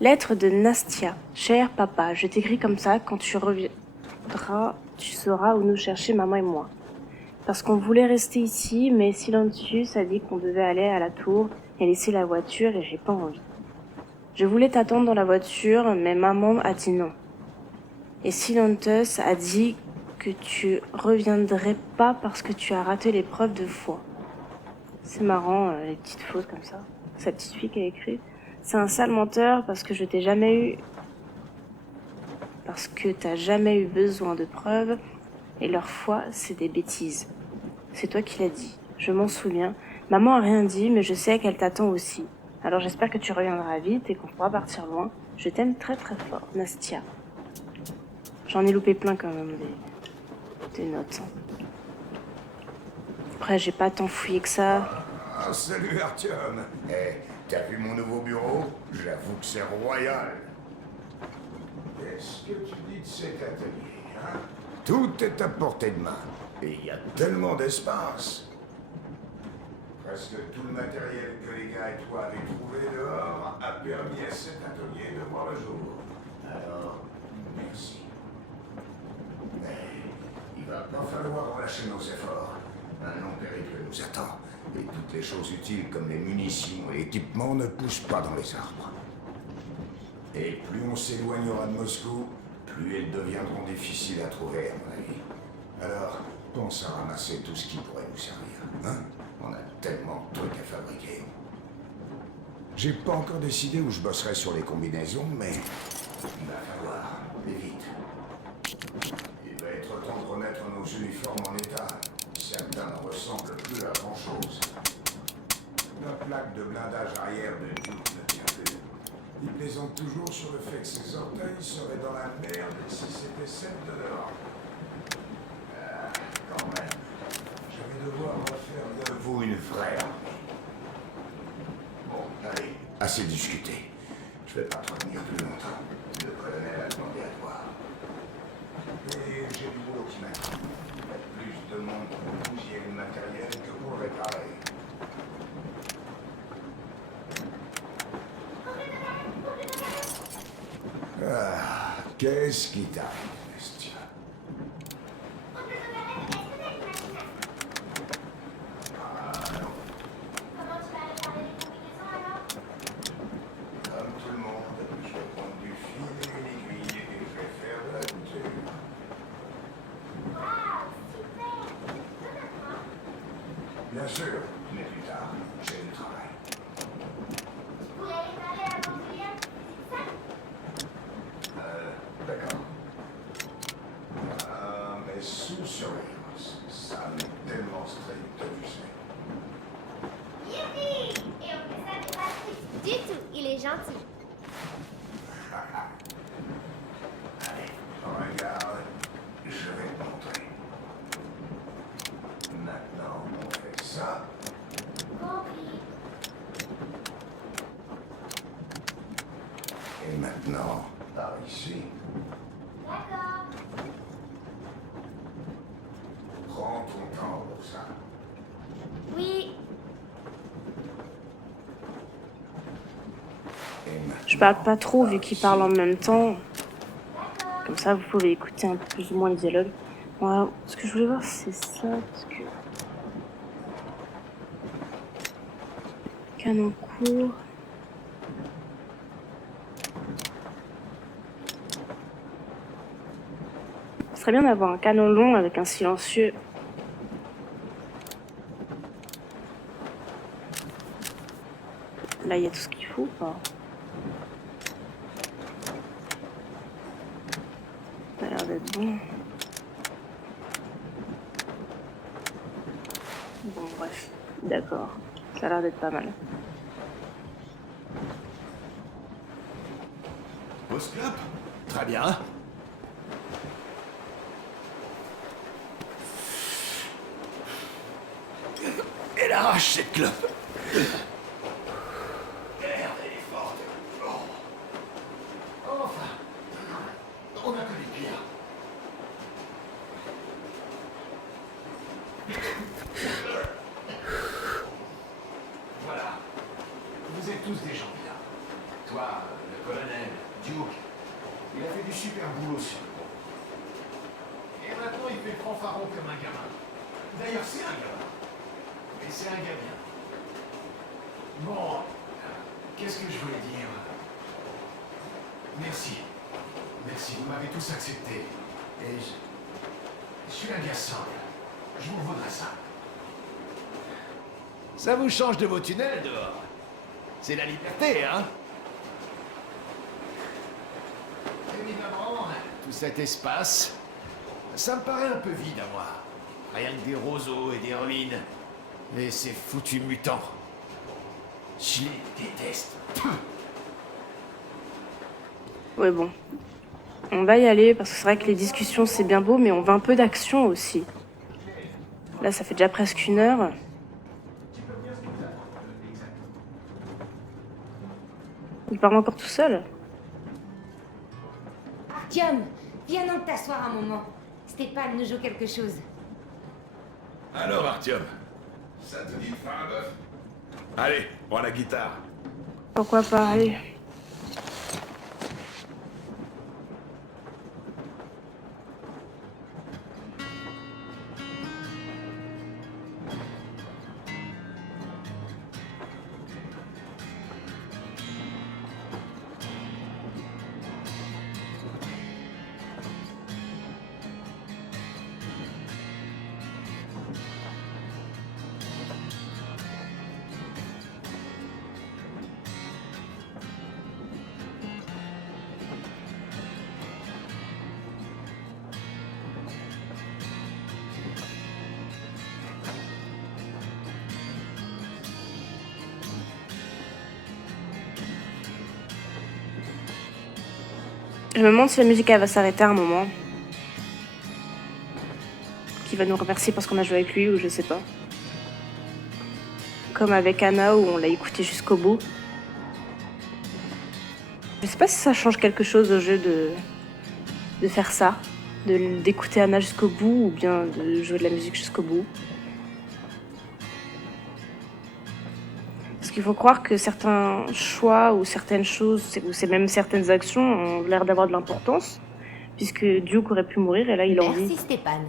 Lettre de Nastia. Cher papa, je t'écris comme ça, quand tu reviendras, tu sauras où nous chercher, maman et moi. Parce qu'on voulait rester ici, mais Silencius a dit qu'on devait aller à la tour et laisser la voiture et j'ai pas envie. Je voulais t'attendre dans la voiture, mais maman a dit non. Et Silentus a dit que tu reviendrais pas parce que tu as raté l'épreuve de foi. C'est marrant, les petites fautes comme ça. Cette petite fille qui a écrit. C'est un sale menteur parce que je t'ai jamais eu... Parce que t'as jamais eu besoin de preuves et leur foi, c'est des bêtises. C'est toi qui l'as dit. Je m'en souviens. Maman a rien dit, mais je sais qu'elle t'attend aussi. Alors j'espère que tu reviendras vite et qu'on pourra partir loin. Je t'aime très très fort, Nastia. J'en ai loupé plein quand même, des notes. Après, j'ai pas tant fouillé que ça. Ah, salut Artyom. Eh, t'as vu mon nouveau bureau? J'avoue que c'est royal. Qu'est-ce que tu dis de cet atelier, hein? Tout est à portée de main. Et il y a tellement d'espace. Presque tout le matériel que les gars et toi avez trouvé dehors a permis à cet atelier de voir le jour. Alors, merci. Mais il va pas falloir relâcher nos efforts. Un long périple nous attend. Et toutes les choses utiles comme les munitions et l'équipement ne poussent pas dans les arbres. Et plus on s'éloignera de Moscou, plus elles deviendront difficiles à trouver, à mon avis. Alors, pense à ramasser tout ce qui pourrait nous servir, hein? On a tellement de trucs à fabriquer. J'ai pas encore décidé où je bosserai sur les combinaisons, mais il va falloir, et vite. Il va être temps de remettre nos uniformes en état. Certains ne ressemblent plus à grand-chose. La plaque de blindage arrière de Duke ne tient plus. Il plaisante toujours sur le fait que ses orteils seraient dans la merde si c'était celle de l'or. Quand même. Je vais devoir refaire de vous une vraie armée. Bon, allez, assez discuté. Je vais pas te retenir plus longtemps. Le colonel a demandé à toi. Et j'ai du boulot qui m'attend. Il y a plus de monde pour bousiller le matériel que pour le réparer. Ah, qu'est-ce qui t'arrive, Nastia? Comme tout le monde, je vais prendre du fil et une aiguille et je vais faire de la couture. Bien sûr, mais plus tard, j'ai du travail. D'accord. Mais sous surveillance, ça m'est tellement strict, tu sais. Youpi! Et on fait ça n'est pas triste du tout, il est gentil. Allez, regarde, je vais te montrer. Maintenant, on fait ça. Compris. Et maintenant, par ici. D'accord. Prends ton temps pour ça. Oui. Je parle pas trop vu qu'ils parlent en même temps. Comme ça, vous pouvez écouter un peu plus ou moins le dialogue. Moi, ce que je voulais voir, c'est ça, parce que... Canon court... Ce serait bien d'avoir un canon long avec un silencieux. Là, il y a tout ce qu'il faut, pas. Ça a l'air d'être bon. Bon, bref. D'accord. Ça a l'air d'être pas mal. Post-clope? Très bien. Elle arrache cette clope. Merde, elle est forte. Oh. Enfin, on a connu pire. Voilà, fanfaron comme un gamin. D'ailleurs, c'est un gamin. Et c'est un gars bien. Bon, qu'est-ce que je voulais dire? Merci. Merci, vous m'avez tous accepté. Et je suis un gars simple. Je vous vaudrai ça. Ça vous change de vos tunnels dehors. C'est la liberté, hein? Évidemment, tout cet espace, ça me paraît un peu vide à moi. Rien que des roseaux et des ruines. Et ces foutus mutants. Je les déteste. Ouais, bon. On va y aller, parce que c'est vrai que les discussions, c'est bien beau, mais on veut un peu d'action aussi. Là, ça fait déjà presque 1 heure. Il parle encore tout seul. Artyom, viens donc t'asseoir un moment. Stéphane nous joue quelque chose. Alors, Artyom, ça te dit de faire un bœuf? Allez, prends la guitare. Pourquoi pas, allez. Je me demande si la musique elle va s'arrêter à un moment. Qu'il va nous remercier parce qu'on a joué avec lui ou je sais pas. Comme avec Anna où on l'a écouté jusqu'au bout. Je sais pas si ça change quelque chose au jeu de faire ça. D'écouter Anna jusqu'au bout ou bien de jouer de la musique jusqu'au bout. Parce qu'il faut croire que certains choix ou certaines choses, ou c'est même certaines actions ont l'air d'avoir de l'importance, puisque Duke aurait pu mourir et là il en vit. Merci Stéphane.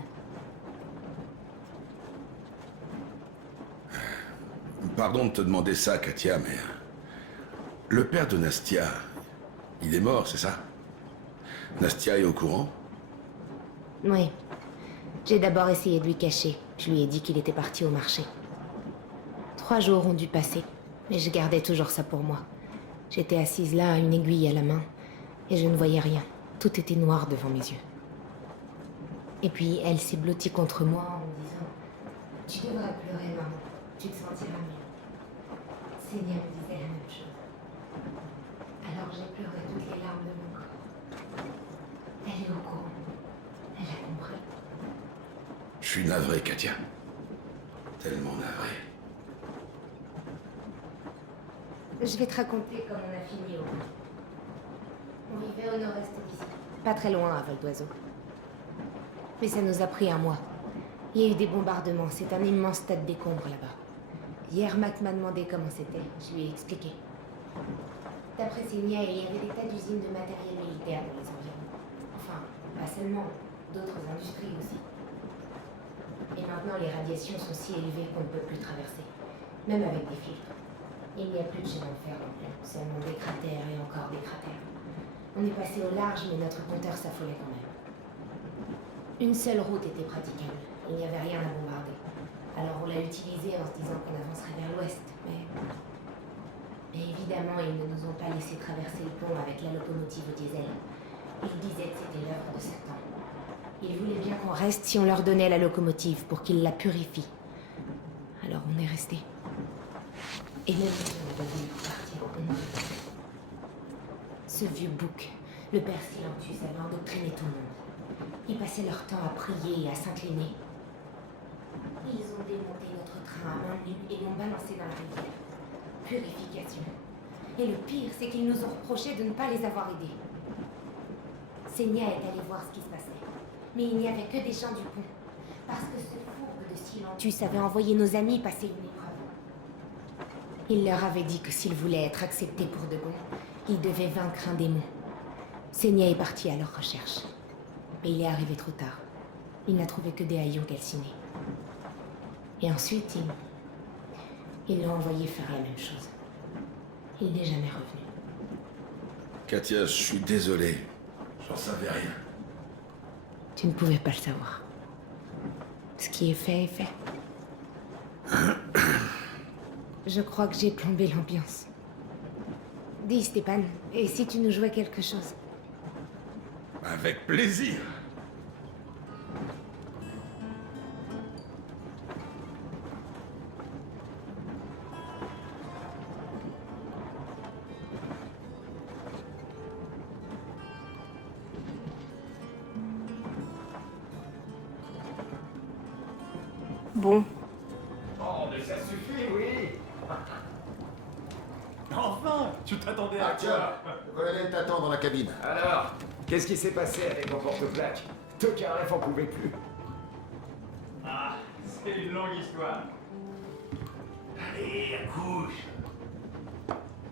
Pardon de te demander ça, Katia, mais... Le père de Nastia, il est mort, c'est ça? Nastia est au courant? Oui. J'ai d'abord essayé de lui cacher. Je lui ai dit qu'il était parti au marché. 3 jours ont dû passer, mais je gardais toujours ça pour moi. J'étais assise là, une aiguille à la main, et je ne voyais rien. Tout était noir devant mes yeux. Et puis, elle s'est blottie contre moi en me disant « Tu devrais pleurer, maman. Tu te sentiras mieux. » Seigneur me disait la même chose. Alors j'ai pleuré toutes les larmes de mon corps. Elle est au courant. Elle a compris. Je suis navré, Katia. Tellement navré. Je vais te raconter comment on a fini au bout. On vivait au nord-est d'ici. Pas très loin, à vol d'oiseau. Mais ça nous a pris 1 mois. Il y a eu des bombardements. C'est un immense tas de décombres là-bas. Hier, Mac m'a demandé comment c'était. Je lui ai expliqué. D'après Seigneur, il y avait des tas d'usines de matériel militaire dans les environs. Enfin, pas seulement. D'autres industries aussi. Et maintenant, les radiations sont si élevées qu'on ne peut plus traverser. Même avec des filtres. Il n'y a plus de chemin de fer non plus. Seulement des cratères et encore des cratères. On est passé au large, mais notre compteur s'affolait quand même. Une seule route était praticable. Il n'y avait rien à bombarder. Alors on l'a utilisée en se disant qu'on avancerait vers l'ouest, mais évidemment, ils ne nous ont pas laissé traverser le pont avec la locomotive au diesel. Ils disaient que c'était l'œuvre de Satan. Ils voulaient bien qu'on reste si on leur donnait la locomotive pour qu'ils la purifient. Alors on est resté. Et même si on est devenu partir, on nous a tués. Ce vieux bouc, le père Silentus, avait endoctriné tout le monde. Ils passaient leur temps à prier et à s'incliner. Ils ont démonté notre train à main nue et l'ont balancé dans la rivière. Purification. Et le pire, c'est qu'ils nous ont reproché de ne pas les avoir aidés. Seigneur est allé voir ce qui se passait. Mais il n'y avait que des gens du pont. Parce que ce fourbe de Silentus avait envoyé nos amis passer une épreuve. Il leur avait dit que s'ils voulaient être acceptés pour de bon, ils devaient vaincre un démon. Seigneur est parti à leur recherche. Mais il est arrivé trop tard. Il n'a trouvé que des haillons calcinés. Et ensuite, ils l'ont envoyé faire la même chose. Il n'est jamais revenu. Katia, je suis désolé. J'en savais rien. Tu ne pouvais pas le savoir. Ce qui est fait est fait. Je crois que j'ai plombé l'ambiance. Dis, Stéphane, et si tu nous jouais quelque chose? Avec plaisir. Bon, Oh, mais ça suffit, oui. Enfin, tu t'attendais à Tiens, quoi? Colonel t'attend dans la cabine. Alors, qu'est-ce qui s'est passé avec mon porte-plaque? Tokarev en pouvait plus. Ah, c'est une longue histoire. Allez, accouche.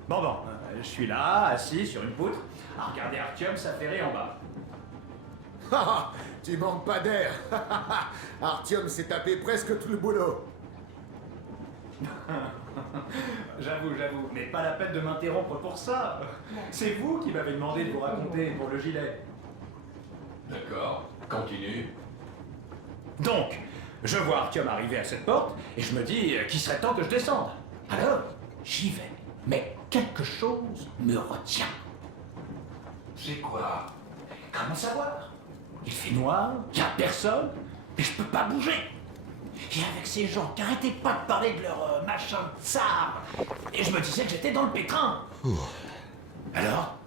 Bon, je suis là, assis sur une poutre, à regarder Artyom s'affairer en bas. Ah, tu manques pas d'air. Artyom s'est tapé presque tout le boulot. J'avoue, mais pas la peine de m'interrompre pour ça. C'est vous qui m'avez demandé de vous raconter pour le gilet. D'accord, continue. Donc, je vois Artyom arriver à cette porte, et je me dis qu'il serait temps que je descende. Alors, j'y vais. Mais quelque chose me retient. C'est quoi? Comment savoir? Il fait noir, il n'y a personne, mais je peux pas bouger. Et avec ces gens qui arrêtaient pas de parler de leur machin de tsar, et je me disais que j'étais dans le pétrin. Alors,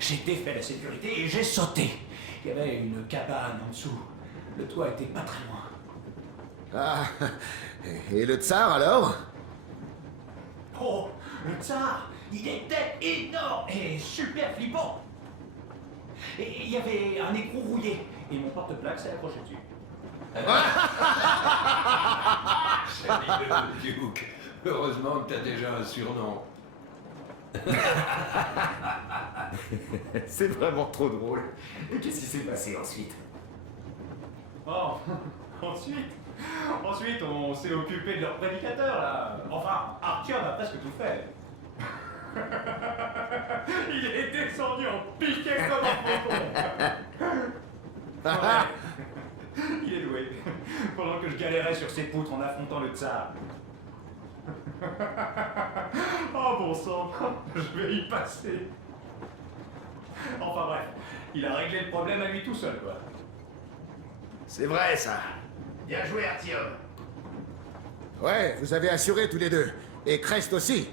j'ai défait la sécurité et j'ai sauté. Il y avait une cabane en dessous. Le toit était pas très loin. Ah, et le tsar alors? Oh, le tsar, il était énorme et super flippant. Et il y avait un écrou rouillé, et mon porte-plaque s'est accroché dessus. Salut le Duke. Heureusement que t'as déjà un surnom. C'est vraiment trop drôle. Et qu'est-ce qui s'est passé ensuite? Oh, ensuite, on s'est occupé de leur prédicateur, là. Enfin, Artyom a presque tout fait. Il est descendu en piqué comme un faucon. Ouais. Il est doué. Pendant que je galérais sur ses poutres en affrontant le tsar. Oh bon sang, je vais y passer. Enfin bref, il a réglé le problème à lui tout seul, quoi. C'est vrai, ça. Bien joué, Artyom. Ouais, vous avez assuré tous les deux. Et Crest aussi.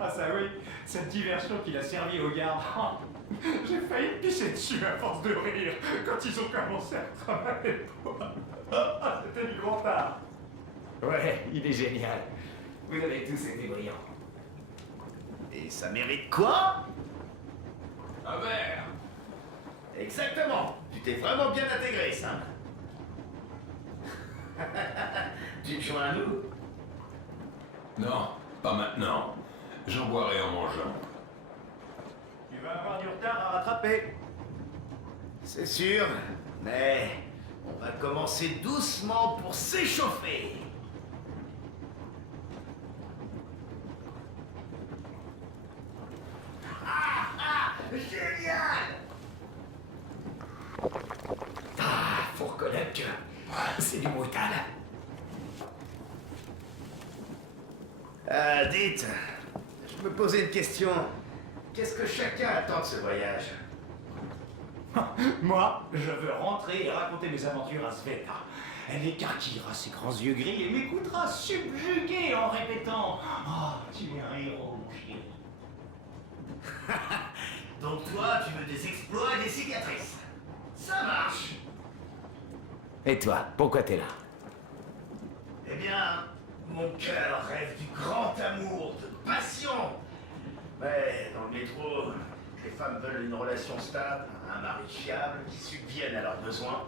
Ah ça oui, cette diversion qu'il a servi aux gardes. J'ai failli me pisser dessus à force de rire quand ils ont commencé à travailler pour moi. C'était du grand art. Ouais, il est génial. Vous avez tous été brillants. Et ça mérite quoi? Un verre. Exactement. Tu t'es vraiment bien intégré, ça. Tu te joins à nous? Non, pas maintenant. J'en boirai en mangeant. Tu vas avoir du retard à rattraper. C'est sûr, mais on va commencer doucement pour s'échauffer. Génial! Ah, faut reconnaître que c'est du brutal. Dites, je me posais une question. Qu'est-ce que chacun attend de ce voyage? Moi, je veux rentrer et raconter mes aventures à Sveta. Elle écarquillera ses grands yeux gris et m'écoutera subjugué en répétant « Oh, tu es un héros, mon chéri. » Donc toi, tu veux des exploits et des cicatrices. Ça marche. Et toi, pourquoi t'es là? Eh bien, mon cœur rêve du grand amour, de passion. Mais dans le métro, les femmes veulent une relation stable, un mari fiable qui subvienne à leurs besoins.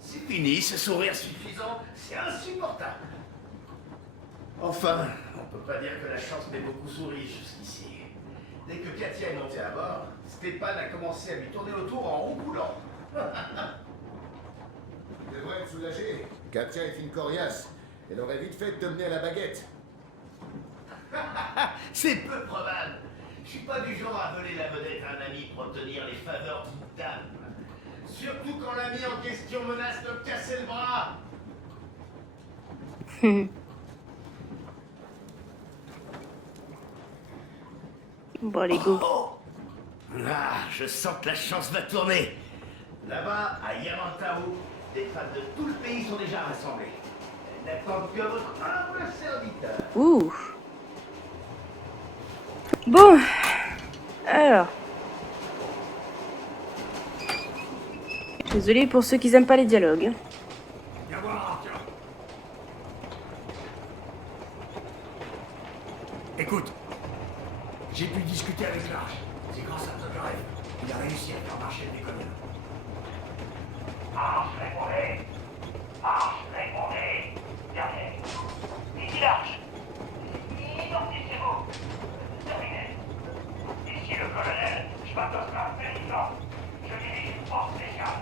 C'est fini, ce sourire suffisant, c'est insupportable. Enfin, on peut pas dire que la chance m'ait beaucoup souri jusqu'ici. Dès que Katia est montée à bord, Stéphane a commencé à lui tourner autour en roucoulant. Tu devrais être soulagé. Katia est une coriace. Elle aurait vite fait de te mener à la baguette. C'est peu probable. Je suis pas du genre à voler la vedette à un ami pour obtenir les faveurs d'une dame. Surtout quand l'ami en question menace de me casser le bras. Bon, allez, go. Ah, je sens que la chance va tourner. Là-bas, à Yamantau, des femmes de tout le pays sont déjà rassemblées. Elles n'attendent que votre humble serviteur. Ouh. Bon. Alors. Désolé pour ceux qui aiment pas les dialogues. Viens voir, Arthur. Écoute, j'ai pu discuter avec l'Arche. C'est grâce à Tokarev. Il a réussi à faire marcher le déconneur. Arche, répondez. Arche, répondez. Dernier. Ici l'Arche. Identifiez-vous. Terminé. Ici le colonel Schwatowska Pelican. Je dirige une force spéciale.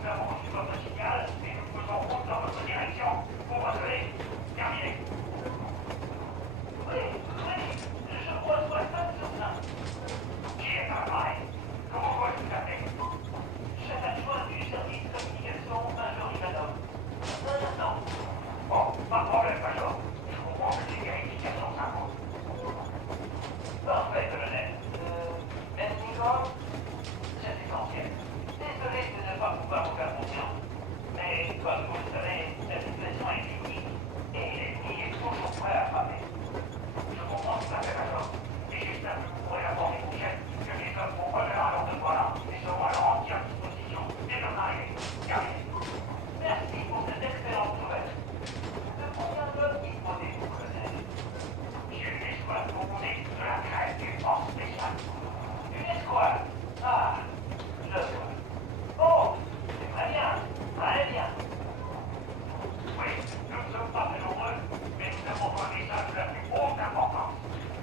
Nous avons reçu votre signal et nous faisons route dans votre direction pour retenir. Terminé. Oui, je reçois ça sur ça. Qui est un vrai? Comment vois-je vous appeler? Chef adjoint du service communication, Major Ivanov. Un instant. Bon, pas de problème, Major. Je comprends que les vérifications s'imposent. Parfait, colonel. Merci, Igor. C'est essentiel. Désolé de ne pas pouvoir vous faire confiance. Mais, comme vous le savez, la situation est critique et l'ennemi est toujours prêt à frapper. Je comprends tout à fait, Major. Et j'espère que vous pourrez informer vos chefs que les hommes vont revenir à leur devoir là et seront à leur entière disposition dès leur arrivée. Terminé. Merci pour cette excellente nouvelle. De combien d'hommes disposez-vous, colonel? J'ai une escouade composée de la crème des forces spéciales. Une escouade? Ah, je vois. Oh, c'est très bien, très bien. Oui, nous ne sommes pas très nombreux, mais nous avons un message de la plus haute importance.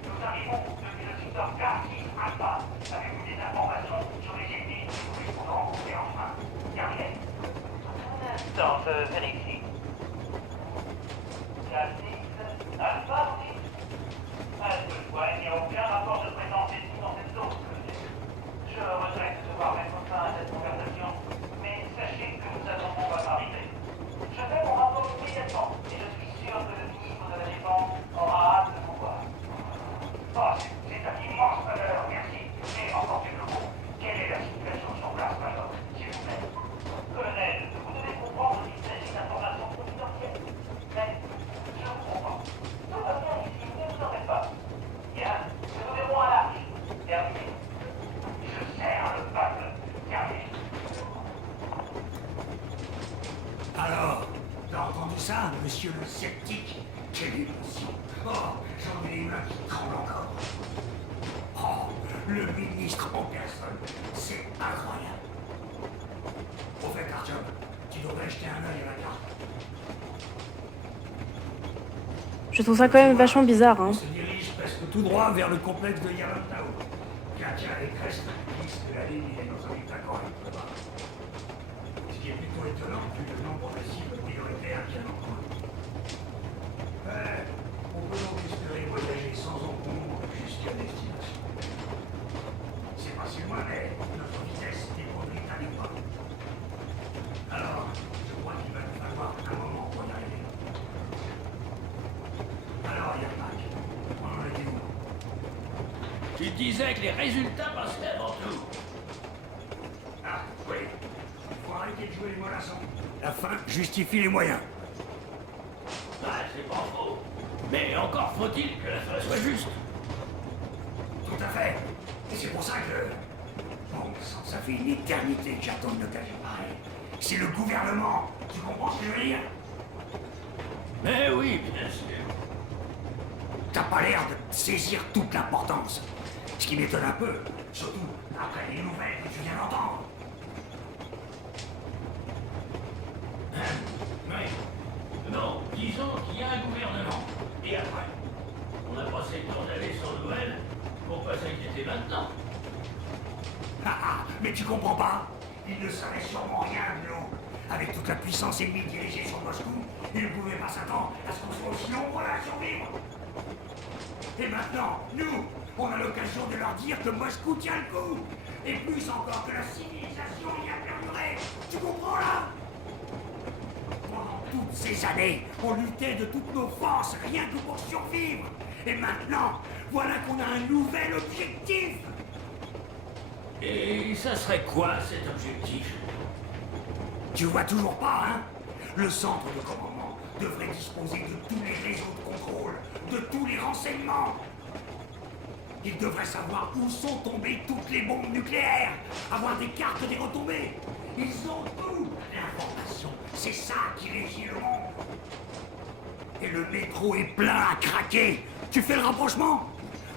Nous arrivons depuis le secteur K6 Alpha. Avez-vous des informations sur les ennemis que nous risquons de rencontrer en chemin? Terminé. Un instant, je vérifie. K6 Alpha, vous dites? Est-ce que je vois, il n'y a aucun rapport de présence ennemi dans cette zone, colonel. Je regrette de devoir mettre fin à cette conversation, mais sachez que nous attendons votre arrivée. Je fais mon rapport immédiatement, et je suis sûr que le ministre de la Défense aura hâte de vous voir. Oh, c'est un immense honneur, merci. Et encore quelques mots. Quelle est la situation sur place, Major, s'il vous plaît? Colonel, vous devez comprendre qu'il s'agit d'informations confidentielles. Mais je vous comprends. Tout va bien ici, ne vous en faites pas. Bien, nous nous verrons à l'Arche. Terminé. Je sers le peuple. Terminé. Alors, t'as entendu ça, monsieur le sceptique? Quelle émotion! Oh, j'en ai les mains qui tremblent encore. Oh, le ministre en personne, c'est incroyable. Au fait, Artyom, tu devrais jeter un œil à la carte. Je trouve ça quand même vachement bizarre, hein. On se dirige presque tout droit vers le complexe de Yamantau. Katia et Crest disent que la ligne est dans un état correct là-bas. Ce qui est plutôt étonnant vu le nombre de cibles prioritaires qu'il y a dans le coin. On peut donc espérer voyager sans encombre jusqu'à destination. C'est pas si loin, mais notre vitesse est produite à l'époque. Alors, je crois qu'il va nous falloir un moment pour y arriver. Alors, Yermak, on en était où? Tu disais que les résultats passaient avant tout. Ah, oui. Il faut arrêter de jouer les mollassons. La fin justifie les moyens. Ah, c'est pas faux. Mais encore faut-il que la fin soit juste. Tout à fait. Et c'est pour ça que... Bon, ça fait une éternité que j'attends une occasion pareille. C'est le gouvernement. Tu comprends ce que je veux dire? Mais oui, bien sûr. T'as pas l'air de saisir toute l'importance. Ce qui m'étonne un peu, surtout après les nouvelles que tu viens d'entendre. Oui. Non, disons qu'il y a un gouvernement. Et après, on n'a pas assez le temps d'aller sans nouvelles pour pas s'inquiéter. arrêter maintenant. Mais tu comprends pas? Il ne savait sûrement rien de nous. Avec toute la puissance ennemie dirigée sur Moscou, il ne pouvait pas s'attendre à ce qu'on soit aussi nombreux à survivre. Et maintenant, nous, on a l'occasion de leur dire que Moscou tient le coup. Et plus encore que la civilisation y a perduré. Tu comprends là? Pendant toutes ces années, on luttait de toutes nos forces, rien que pour survivre. Et maintenant, voilà qu'on a un nouvel objectif. Et ça serait quoi cet objectif? Tu vois toujours pas, hein? Le centre de commandement devrait disposer de tous les réseaux de contrôle, de tous les renseignements. Il devrait savoir où sont tombées toutes les bombes nucléaires, avoir des cartes des retombées. Ils ont tout. L'information, c'est ça qui régit le monde. Et le métro est plein à craquer. Tu fais le rapprochement?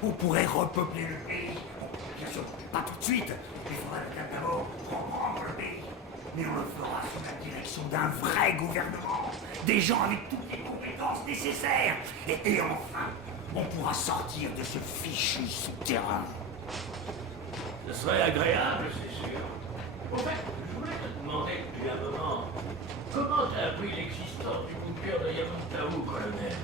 On pourrait repeupler le pays. Bon, bien sûr, pas tout de suite. Il faudra d'abord reprendre le pays. Mais on le fera sous la direction d'un vrai gouvernement. Des gens avec toutes les compétences nécessaires. Et enfin, on pourra sortir de ce fichu souterrain. Ce serait agréable, c'est sûr. Au fait, je voulais te demander depuis un moment, comment t'as appris l'existence du bunker de Yamantau, colonel?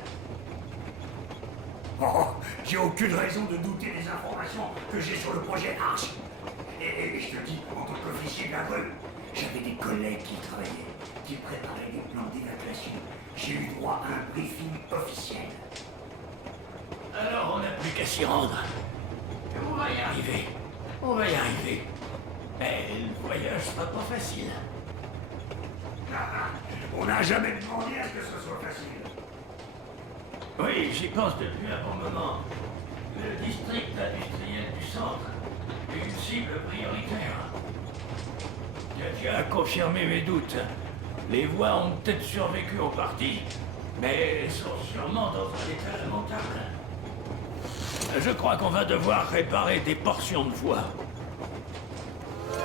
Oh, j'ai aucune raison de douter des informations que j'ai sur le projet Arch. Et je te dis, en tant qu'officier de la rue, j'avais des collègues qui y travaillaient, qui préparaient des plans d'évacuation. J'ai eu droit à un briefing officiel. Alors on n'a plus qu'à s'y rendre. Et on va y arriver. On va y arriver. Mais le voyage sera pas facile. On n'a jamais demandé à ce que ce soit facile. Oui, j'y pense depuis un bon moment. Le district industriel du centre est une cible prioritaire. Tu as confirmé mes doutes. Les voies ont peut-être survécu en partie, mais sont sûrement dans un état lamentable. Je crois qu'on va devoir réparer des portions de voies. Je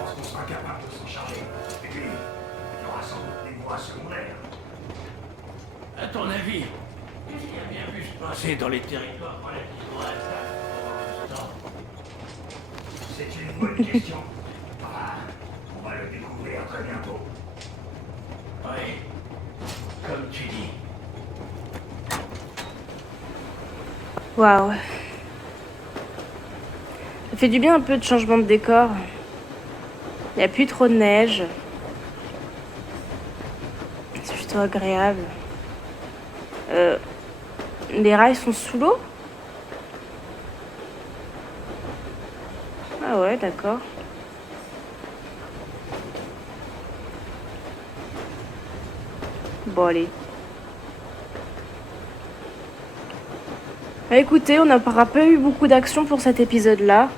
pense qu'on sera capable de s'en charger. Et puis, il y aura sans doute des voies secondaires. À ton avis, qu'est-ce qui a bien pu se passer dans les territoires relativement intacts pendant ce temps? C'est une bonne question. On va le découvrir très bientôt. Oui, comme tu dis. Waouh. Ça fait du bien un peu de changement de décor. Il n'y a plus trop de neige. C'est plutôt agréable. Les rails sont sous l'eau? Ah ouais, d'accord. Bon, allez. Bah, écoutez, on n'a pas eu beaucoup d'action pour cet épisode-là.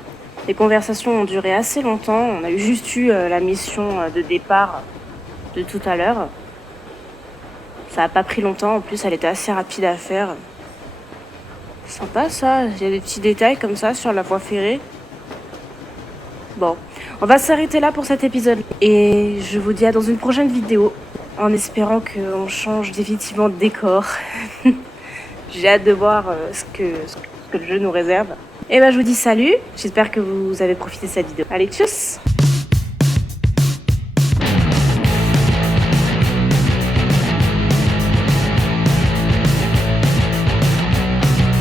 Les conversations ont duré assez longtemps. On a juste eu la mission de départ de tout à l'heure. Ça n'a pas pris longtemps. En plus, elle était assez rapide à faire. Sympa, ça. Il y a des petits détails comme ça sur la voie ferrée. Bon, on va s'arrêter là pour cet épisode. Et je vous dis à dans une prochaine vidéo. En espérant qu'on change définitivement de décor. J'ai hâte de voir ce que le jeu nous réserve. Et ben je vous dis salut, j'espère que vous avez profité de cette vidéo. Allez, tchuss!